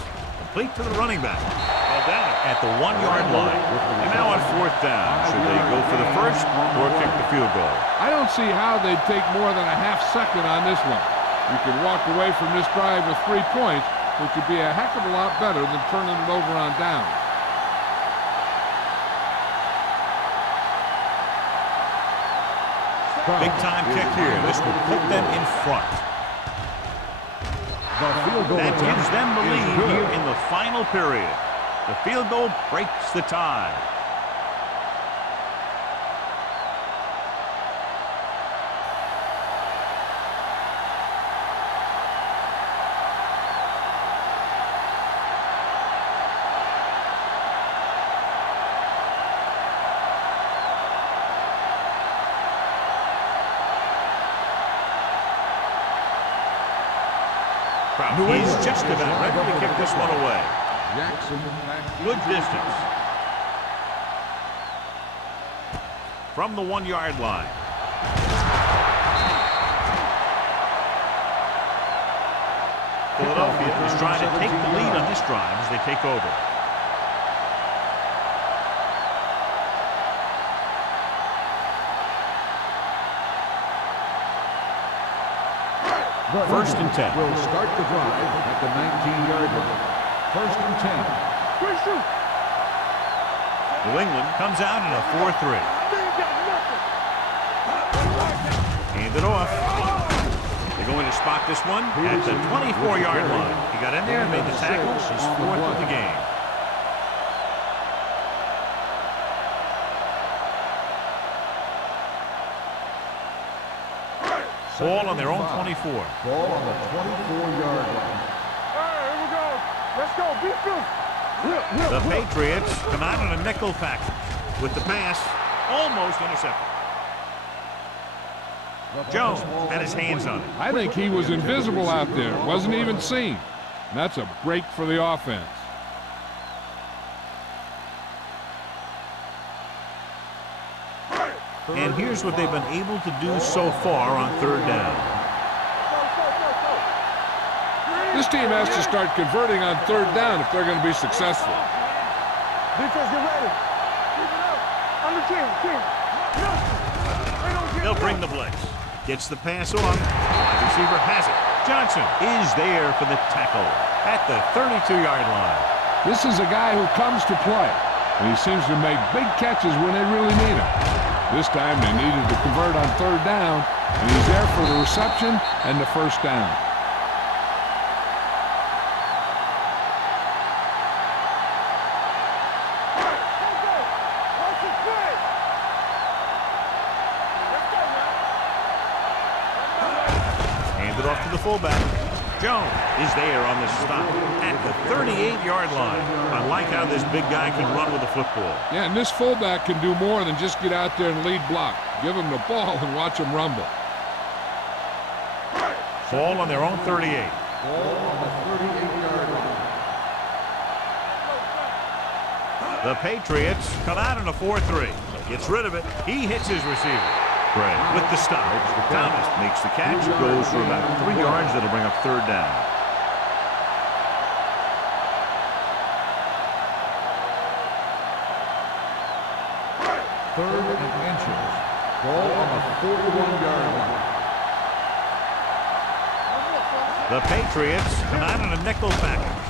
complete to the running back. Well down at the 1-yard line. And now on 4th down. Should they go for the first or kick the field goal? I don't see how they'd take more than a half second on this one. You could walk away from this drive with 3 points, which would be a heck of a lot better than turning it over on down. Big time kick here. This will put them in front. That gives them the lead here in the final period. The field goal breaks the tie. He's just about ready to kick this one away. Good distance. From the 1-yard line. Philadelphia is trying to take the lead on this drive as they take over. First and 10. Will start the drive at the 19-yard line. First and 10. New England comes out in a 4-3. Hand it off. They're going to spot this one at the 24-yard line. He got in there and made the tackle. His fourth of the game. Ball on their own 24. Ball on the 24-yard line. Here we go. Let's go. Beat them. The Patriots come out in a nickel package with the pass almost intercepted. Jones had his hands on it. I think he was invisible out there. Wasn't even seen. And that's a break for the offense. And here's what they've been able to do so far on third down. This team has to start converting on third down if they're going to be successful. Defense, get ready. Keep it up. Under 10. They'll bring the blitz. Gets the pass on. Wide receiver has it. Johnson is there for the tackle at the 32-yard line. This is a guy who comes to play, and he seems to make big catches when they really need him. This time they needed to convert on third down, and he's there for the reception and the first down. Hand it off to the fullback. Jones is there on the stop at the 38-yard line. I like how this big guy can run with the football. Yeah, and this fullback can do more than just get out there and lead block. Give him the ball and watch him rumble. Ball on their own 38. Ball on the 38-yard line. The Patriots come out in a 4-3. Gets rid of it. He hits his receiver. Gray with the stop. Thomas makes the catch. Goes for about 3 yards. That'll bring up third down. Third and inches. Ball on the 41-yard line. The Patriots come out in a nickel package.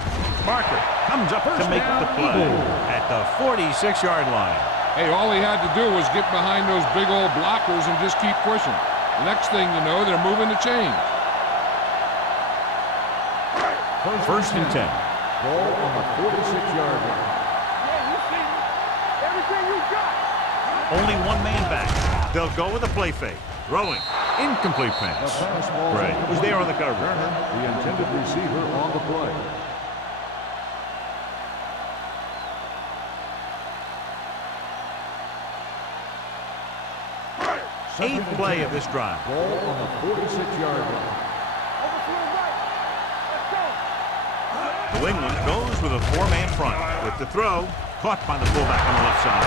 Parker comes up to make the play at the 46-yard line. Hey, all he had to do was get behind those big old blockers and just keep pushing. The next thing you know, they're moving the chains. First and 10. Ball on the 46-yard line. Yeah, you see everything you got. Only one man back. They'll go with a play fake. Throwing. Incomplete The pass. pass ball Gray was there on the cover. the intended receiver on the play. Eighth play of this drive. Ball on the 46-yard line. Over to the right. Let's go. New England goes with a 4-man front. With the throw, caught by the fullback on the left side.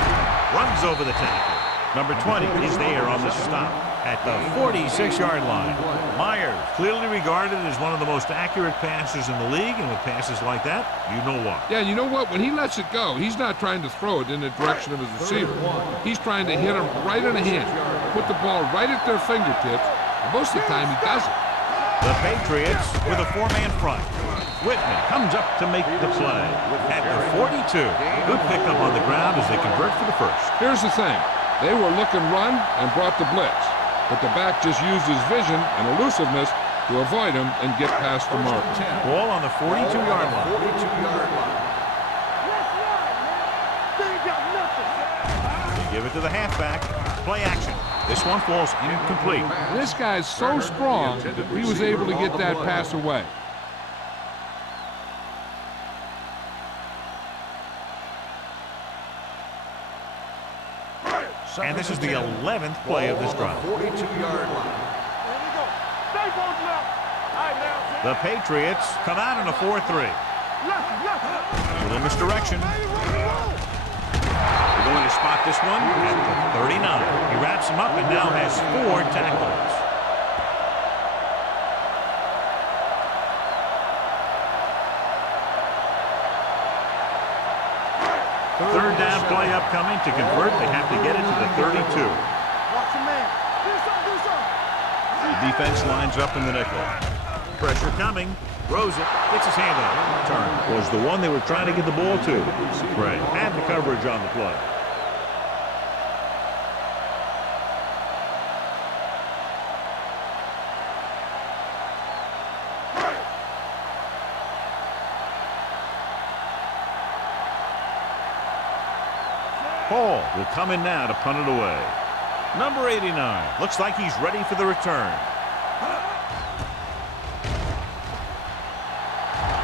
Runs over the tackle. Number 20 is there on the stop at the 46-yard line. Myers, clearly regarded as one of the most accurate passers in the league, and with passes like that, you know why. Yeah, you know what? When he lets it go, he's not trying to throw it in the direction of his receiver. He's trying to hit him right in the hand, put the ball right at their fingertips, and most of the time he does it. The Patriots with a 4-man front. Whitman comes up to make the play at the 42. Good pickup on the ground as they convert for the first. Here's the thing. They were looking run and brought the blitz, but the back just used his vision and elusiveness to avoid him and get past the mark. Ball on the 42-yard line. 42-yard line. Let's ride, man. They ain't got nothing. They give it to the halfback. Play action. This one falls incomplete. This guy's so strong, he was able to get that pass away. And this is the 11th play of this drive. 42-yard line. There we go. Stay both left. All right, now. The Patriots come out in a 4-3. Left. Little misdirection. They're going to spot this one at the 39. He wraps him up and now has 4 tackles. Third down play upcoming. To convert, they have to get it to the 32. Watch your man. Do something. The defense lines up in the nickel. Pressure coming. Throws it. Gets his hand on it. Turn was the one they were trying to get the ball to. Right. Had the coverage on the play. Hall will come in now to punt it away. Number 89. Looks like he's ready for the return.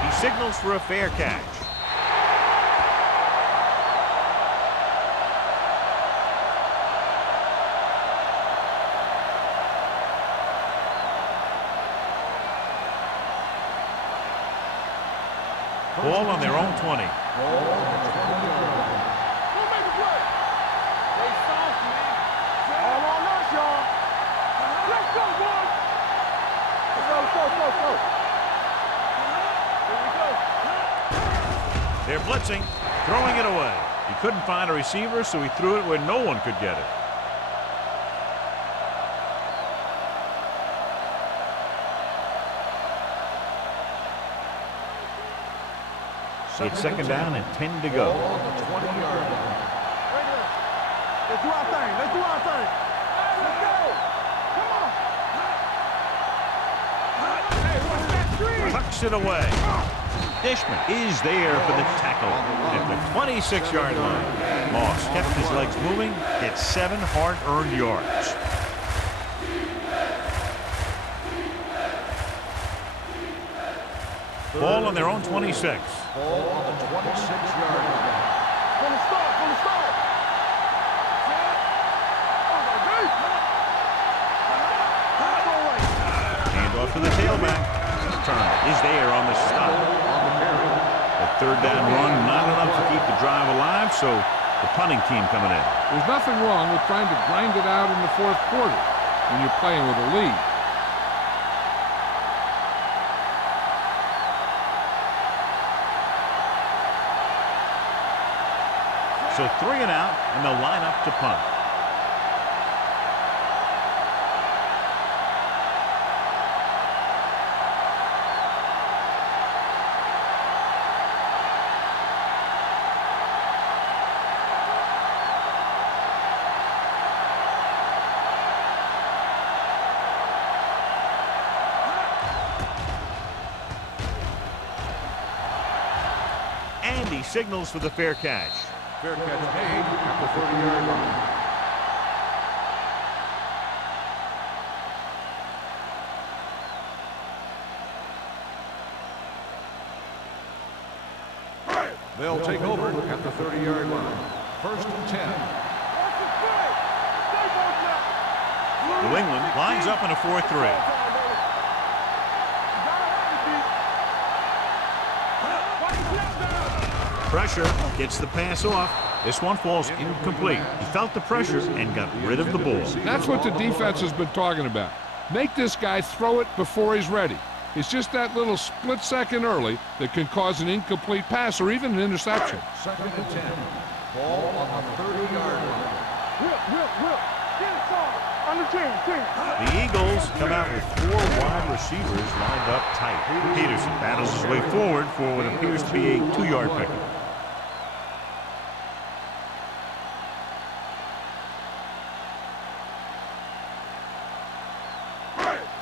He signals for a fair catch. Ball on their own 20. They're blitzing, throwing it away. He couldn't find a receiver, so he threw it where no one could get it. It's second down and 10 to go. On the 20-yard line. Let's do our thing. Let's do our thing. Let's go. Come on. Hey, what's that screen? Tucks it away. Dishman is there for the tackle at the 26-yard line. Moss kept his legs moving, gets 7 hard-earned yards. Ball on their own 26. Ball on the 26-yard line. From the start. From the start. Hand off to the tailback. Turner is there on the stop. The third down run, not enough to keep the drive alive, so the punting team coming in. There's nothing wrong with trying to grind it out in the fourth quarter when you're playing with a lead. So 3 and out, and they'll line up to punt. And he signals for the fair catch. Fair catch made at the 30-yard line. They'll take over at the 30-yard line. First and 10. New England lines up in a 4-3. Pressure gets the pass off. This one falls incomplete. He felt the pressure and got rid of the ball. That's what the defense has been talking about. Make this guy throw it before he's ready. It's just that little split second early that can cause an incomplete pass or even an interception. Second and 10. Ball on the 30-yard line. Whip. Get it, Sarge. On the 10. The Eagles come out with 4 wide receivers lined up tight. Peterson battles his way forward for what appears to be a 2-yard pickup.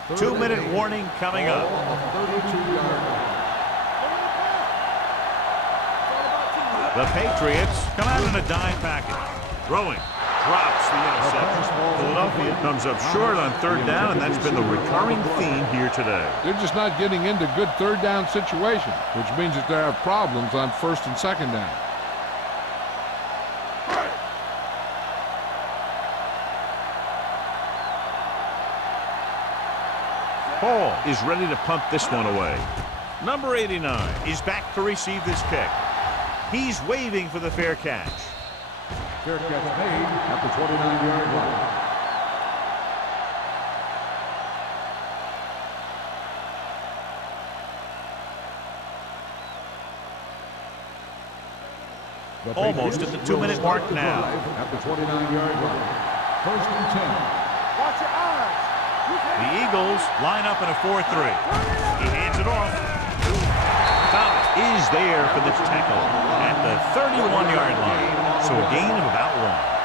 2-minute warning coming up. The Patriots come out in a dime package. Throwing. Drops the interception. Philadelphia comes up short on third down, and that's been the recurring theme here today. They're just not getting into good third down situations, which means that they have problems on first and second down. Hall is ready to punt this one away. Number 89 is back to receive this kick. He's waving for the fair catch. Fair catch made at the 29-yard line. Almost at the 2-minute mark now. At the 29-yard line. First and 10. Watch your eyes. The Eagles line up in a 4-3. He hands it off. Thomas is there for the tackle at the 31-yard line. So a gain of about 1.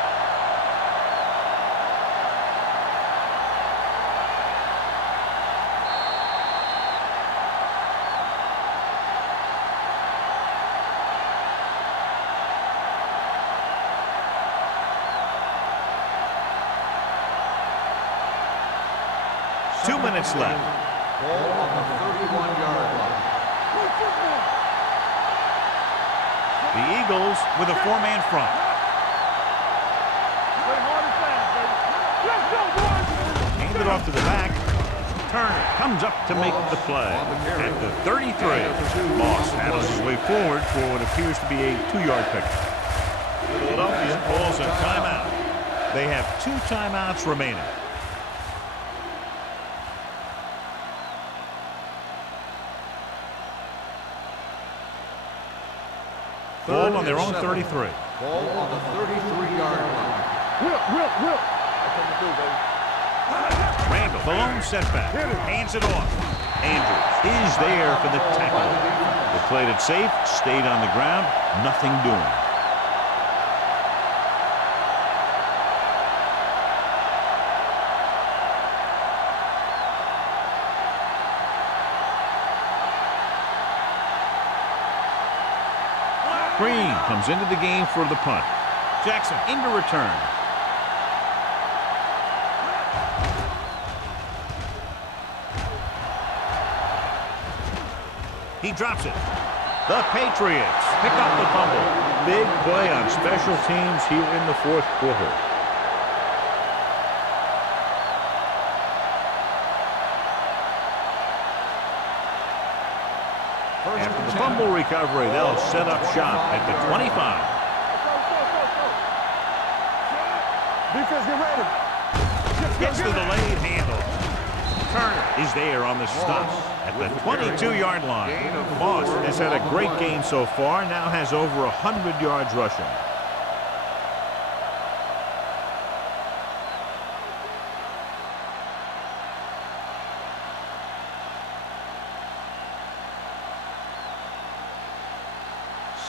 Minutes left. Ball on the 31-yard line. The Eagles with a 4-man front. Handed off to the back. Turner comes up to make the play at the 33. Moss handles his way forward for what appears to be a 2-yard pickup. Philadelphia calls a timeout. They have 2 timeouts remaining. Ball on their own 33. Ball on the 33-yard line. Will. Randall, the lone setback, hands it off. Andrews is there for the tackle. They played it safe, stayed on the ground, nothing doing. Green comes into the game for the punt. Jackson into return. He drops it. The Patriots pick up the fumble. Big play on special teams here in the 4th quarter. After the fumble recovery, they'll set up shop at the 25. Defense, get ready. Gets the delayed handle. Turner is there on the stop at the 22-yard line. Moss has had a great game so far, now has over 100 yards rushing.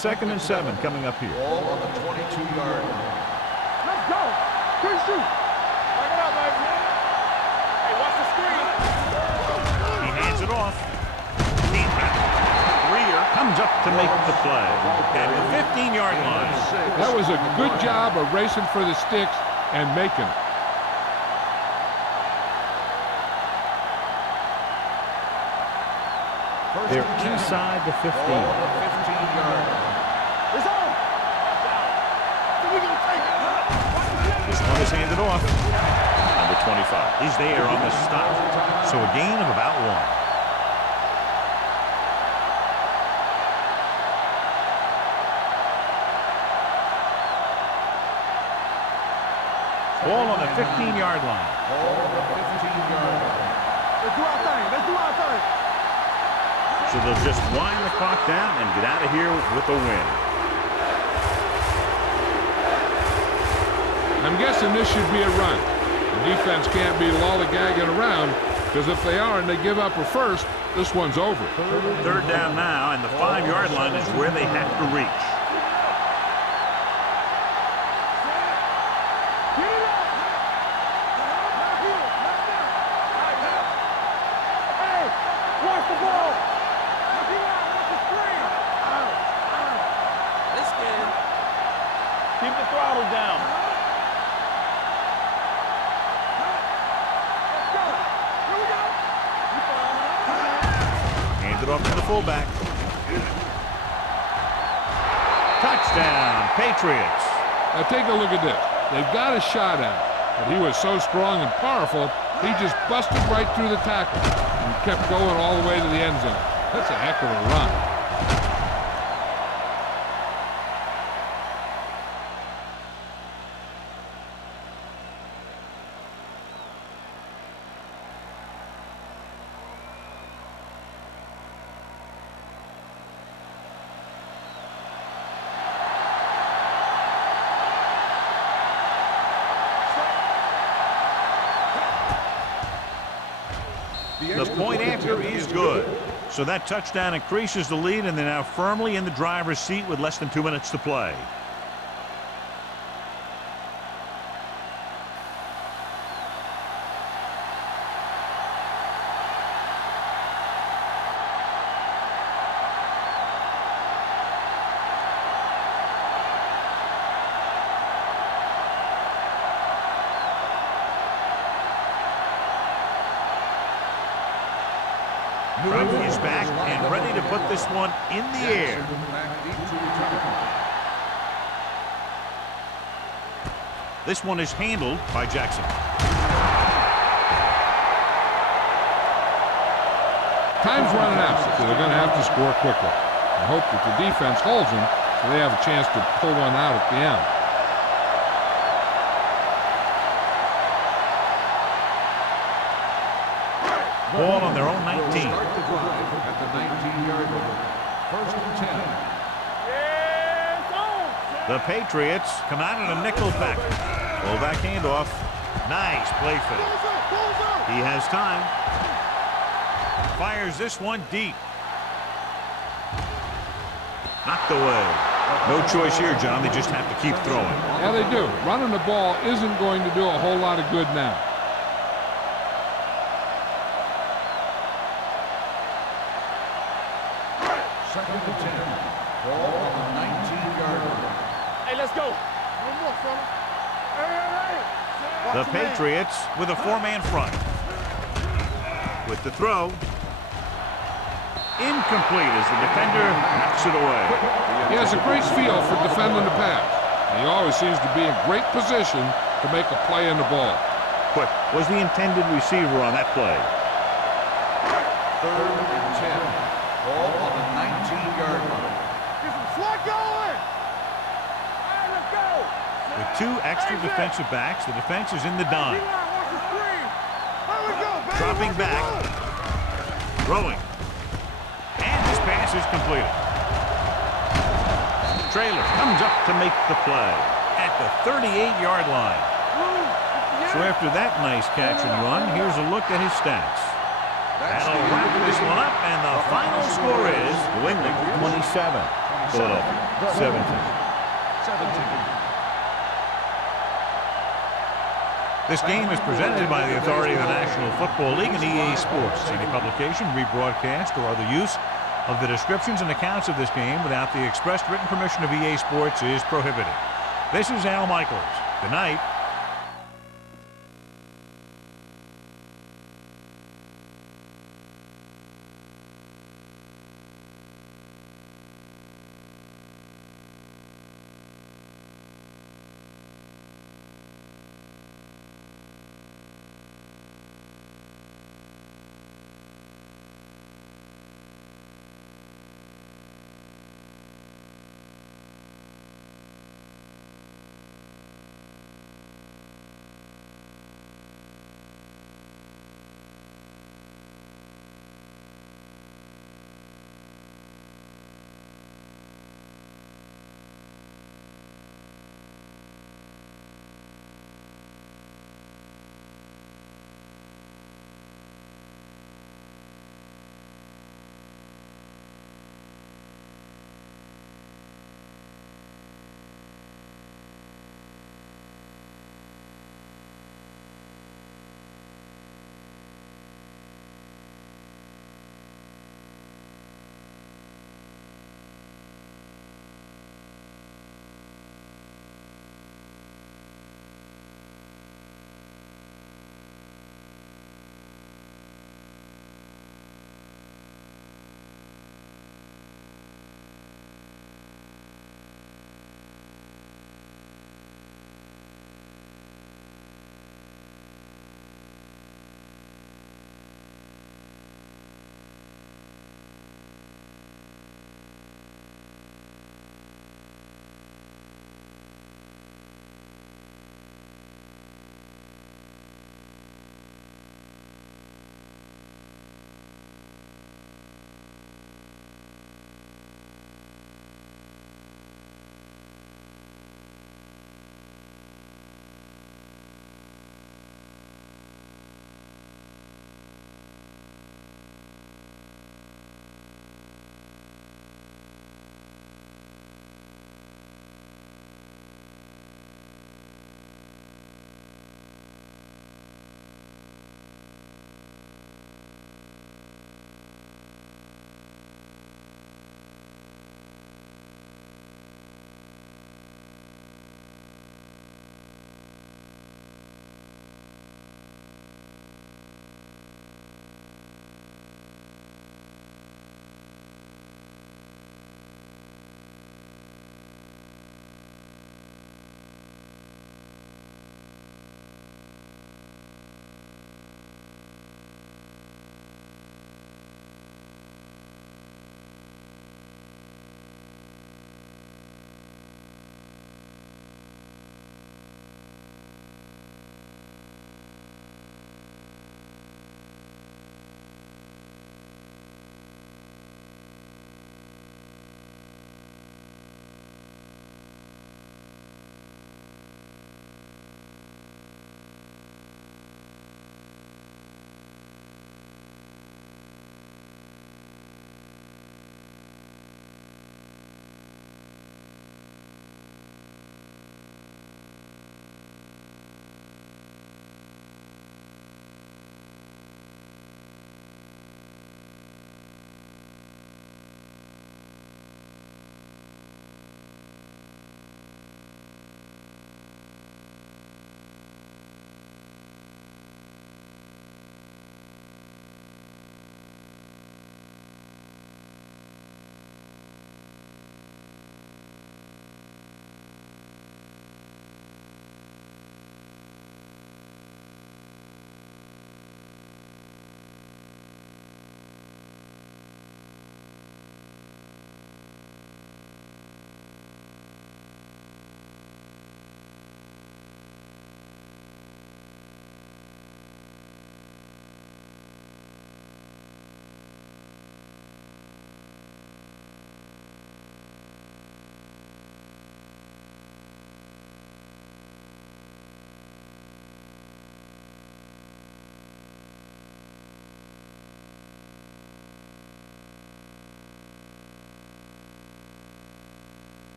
Second and 7 coming up here. Ball on the 22-yard line. Let's go. Good shoot. Bring it up, baby. Hey, watch the screen. He hands it off. Greer comes up to make the play at the 15-yard line. That was a good job of racing for the sticks and making it. They're inside the 15. Ball on the 15-yard line. It's on. We're going to take it. This one is handed off. Number 25 is there on the stop. So a gain of about 1. Ball on the 15-yard line. Ball on the 15-yard line. Let's do our thing. Let's do our thing. So they'll just wind the clock down and get out of here with a win. I'm guessing this should be a run. The defense can't be lollygagging around, because if they are and they give up a first, this one's over. Third down now, and the 5-yard line is where they have to reach. Hey, watch the ball. Keep the throttle down. Hands it off to the fullback. Touchdown, Patriots. Now take a look at this. They've got a shot at it, but he was so strong and powerful, he just busted right through the tackle and kept going all the way to the end zone. That's a heck of a run. point after is good. So that touchdown increases the lead, and they're now firmly in the driver's seat with less than 2 minutes to play. Crump is back and ready to put this one in the air. This one is handled by Jackson. Time's running out, so they're going to have to score quickly. I hope that the defense holds them so they have a chance to pull one out at the end. Ball on their own 19. Start the drive at the 19-yard line. First and 10. The Patriots come out in a nickel back. Fullback handoff. Nice play fake. He has time. Fires this one deep. Knocked away. No choice here, John. They just have to keep throwing. Yeah, they do. Running the ball isn't going to do a whole lot of good now. Second and 10. Ball on the 19-yard line. Hey, let's go. One more, fella. Hey. The Patriots with a four-man front. With the throw. Incomplete as the defender knocks it away. He has a great feel for defending the pass. And he always seems to be in great position to make a play in the ball. But was the intended receiver on that play? Third and 10. Ball on the 19-yard line. Get some slot going. All right, let's go. With two extra defensive backs, the defense is in the dime. Dropping back. Throwing. And this pass is completed. Traylor comes up to make the play at the 38-yard line. So after that nice catch and run, here's a look at his stats. That'll wrap this one up, and the final score is New England 27, Philadelphia 17. This game is presented by the authority of the National Football League and EA Sports. Any publication, rebroadcast, or other use of the descriptions and accounts of this game without the expressed written permission of EA Sports is prohibited. This is Al Michaels. Good night.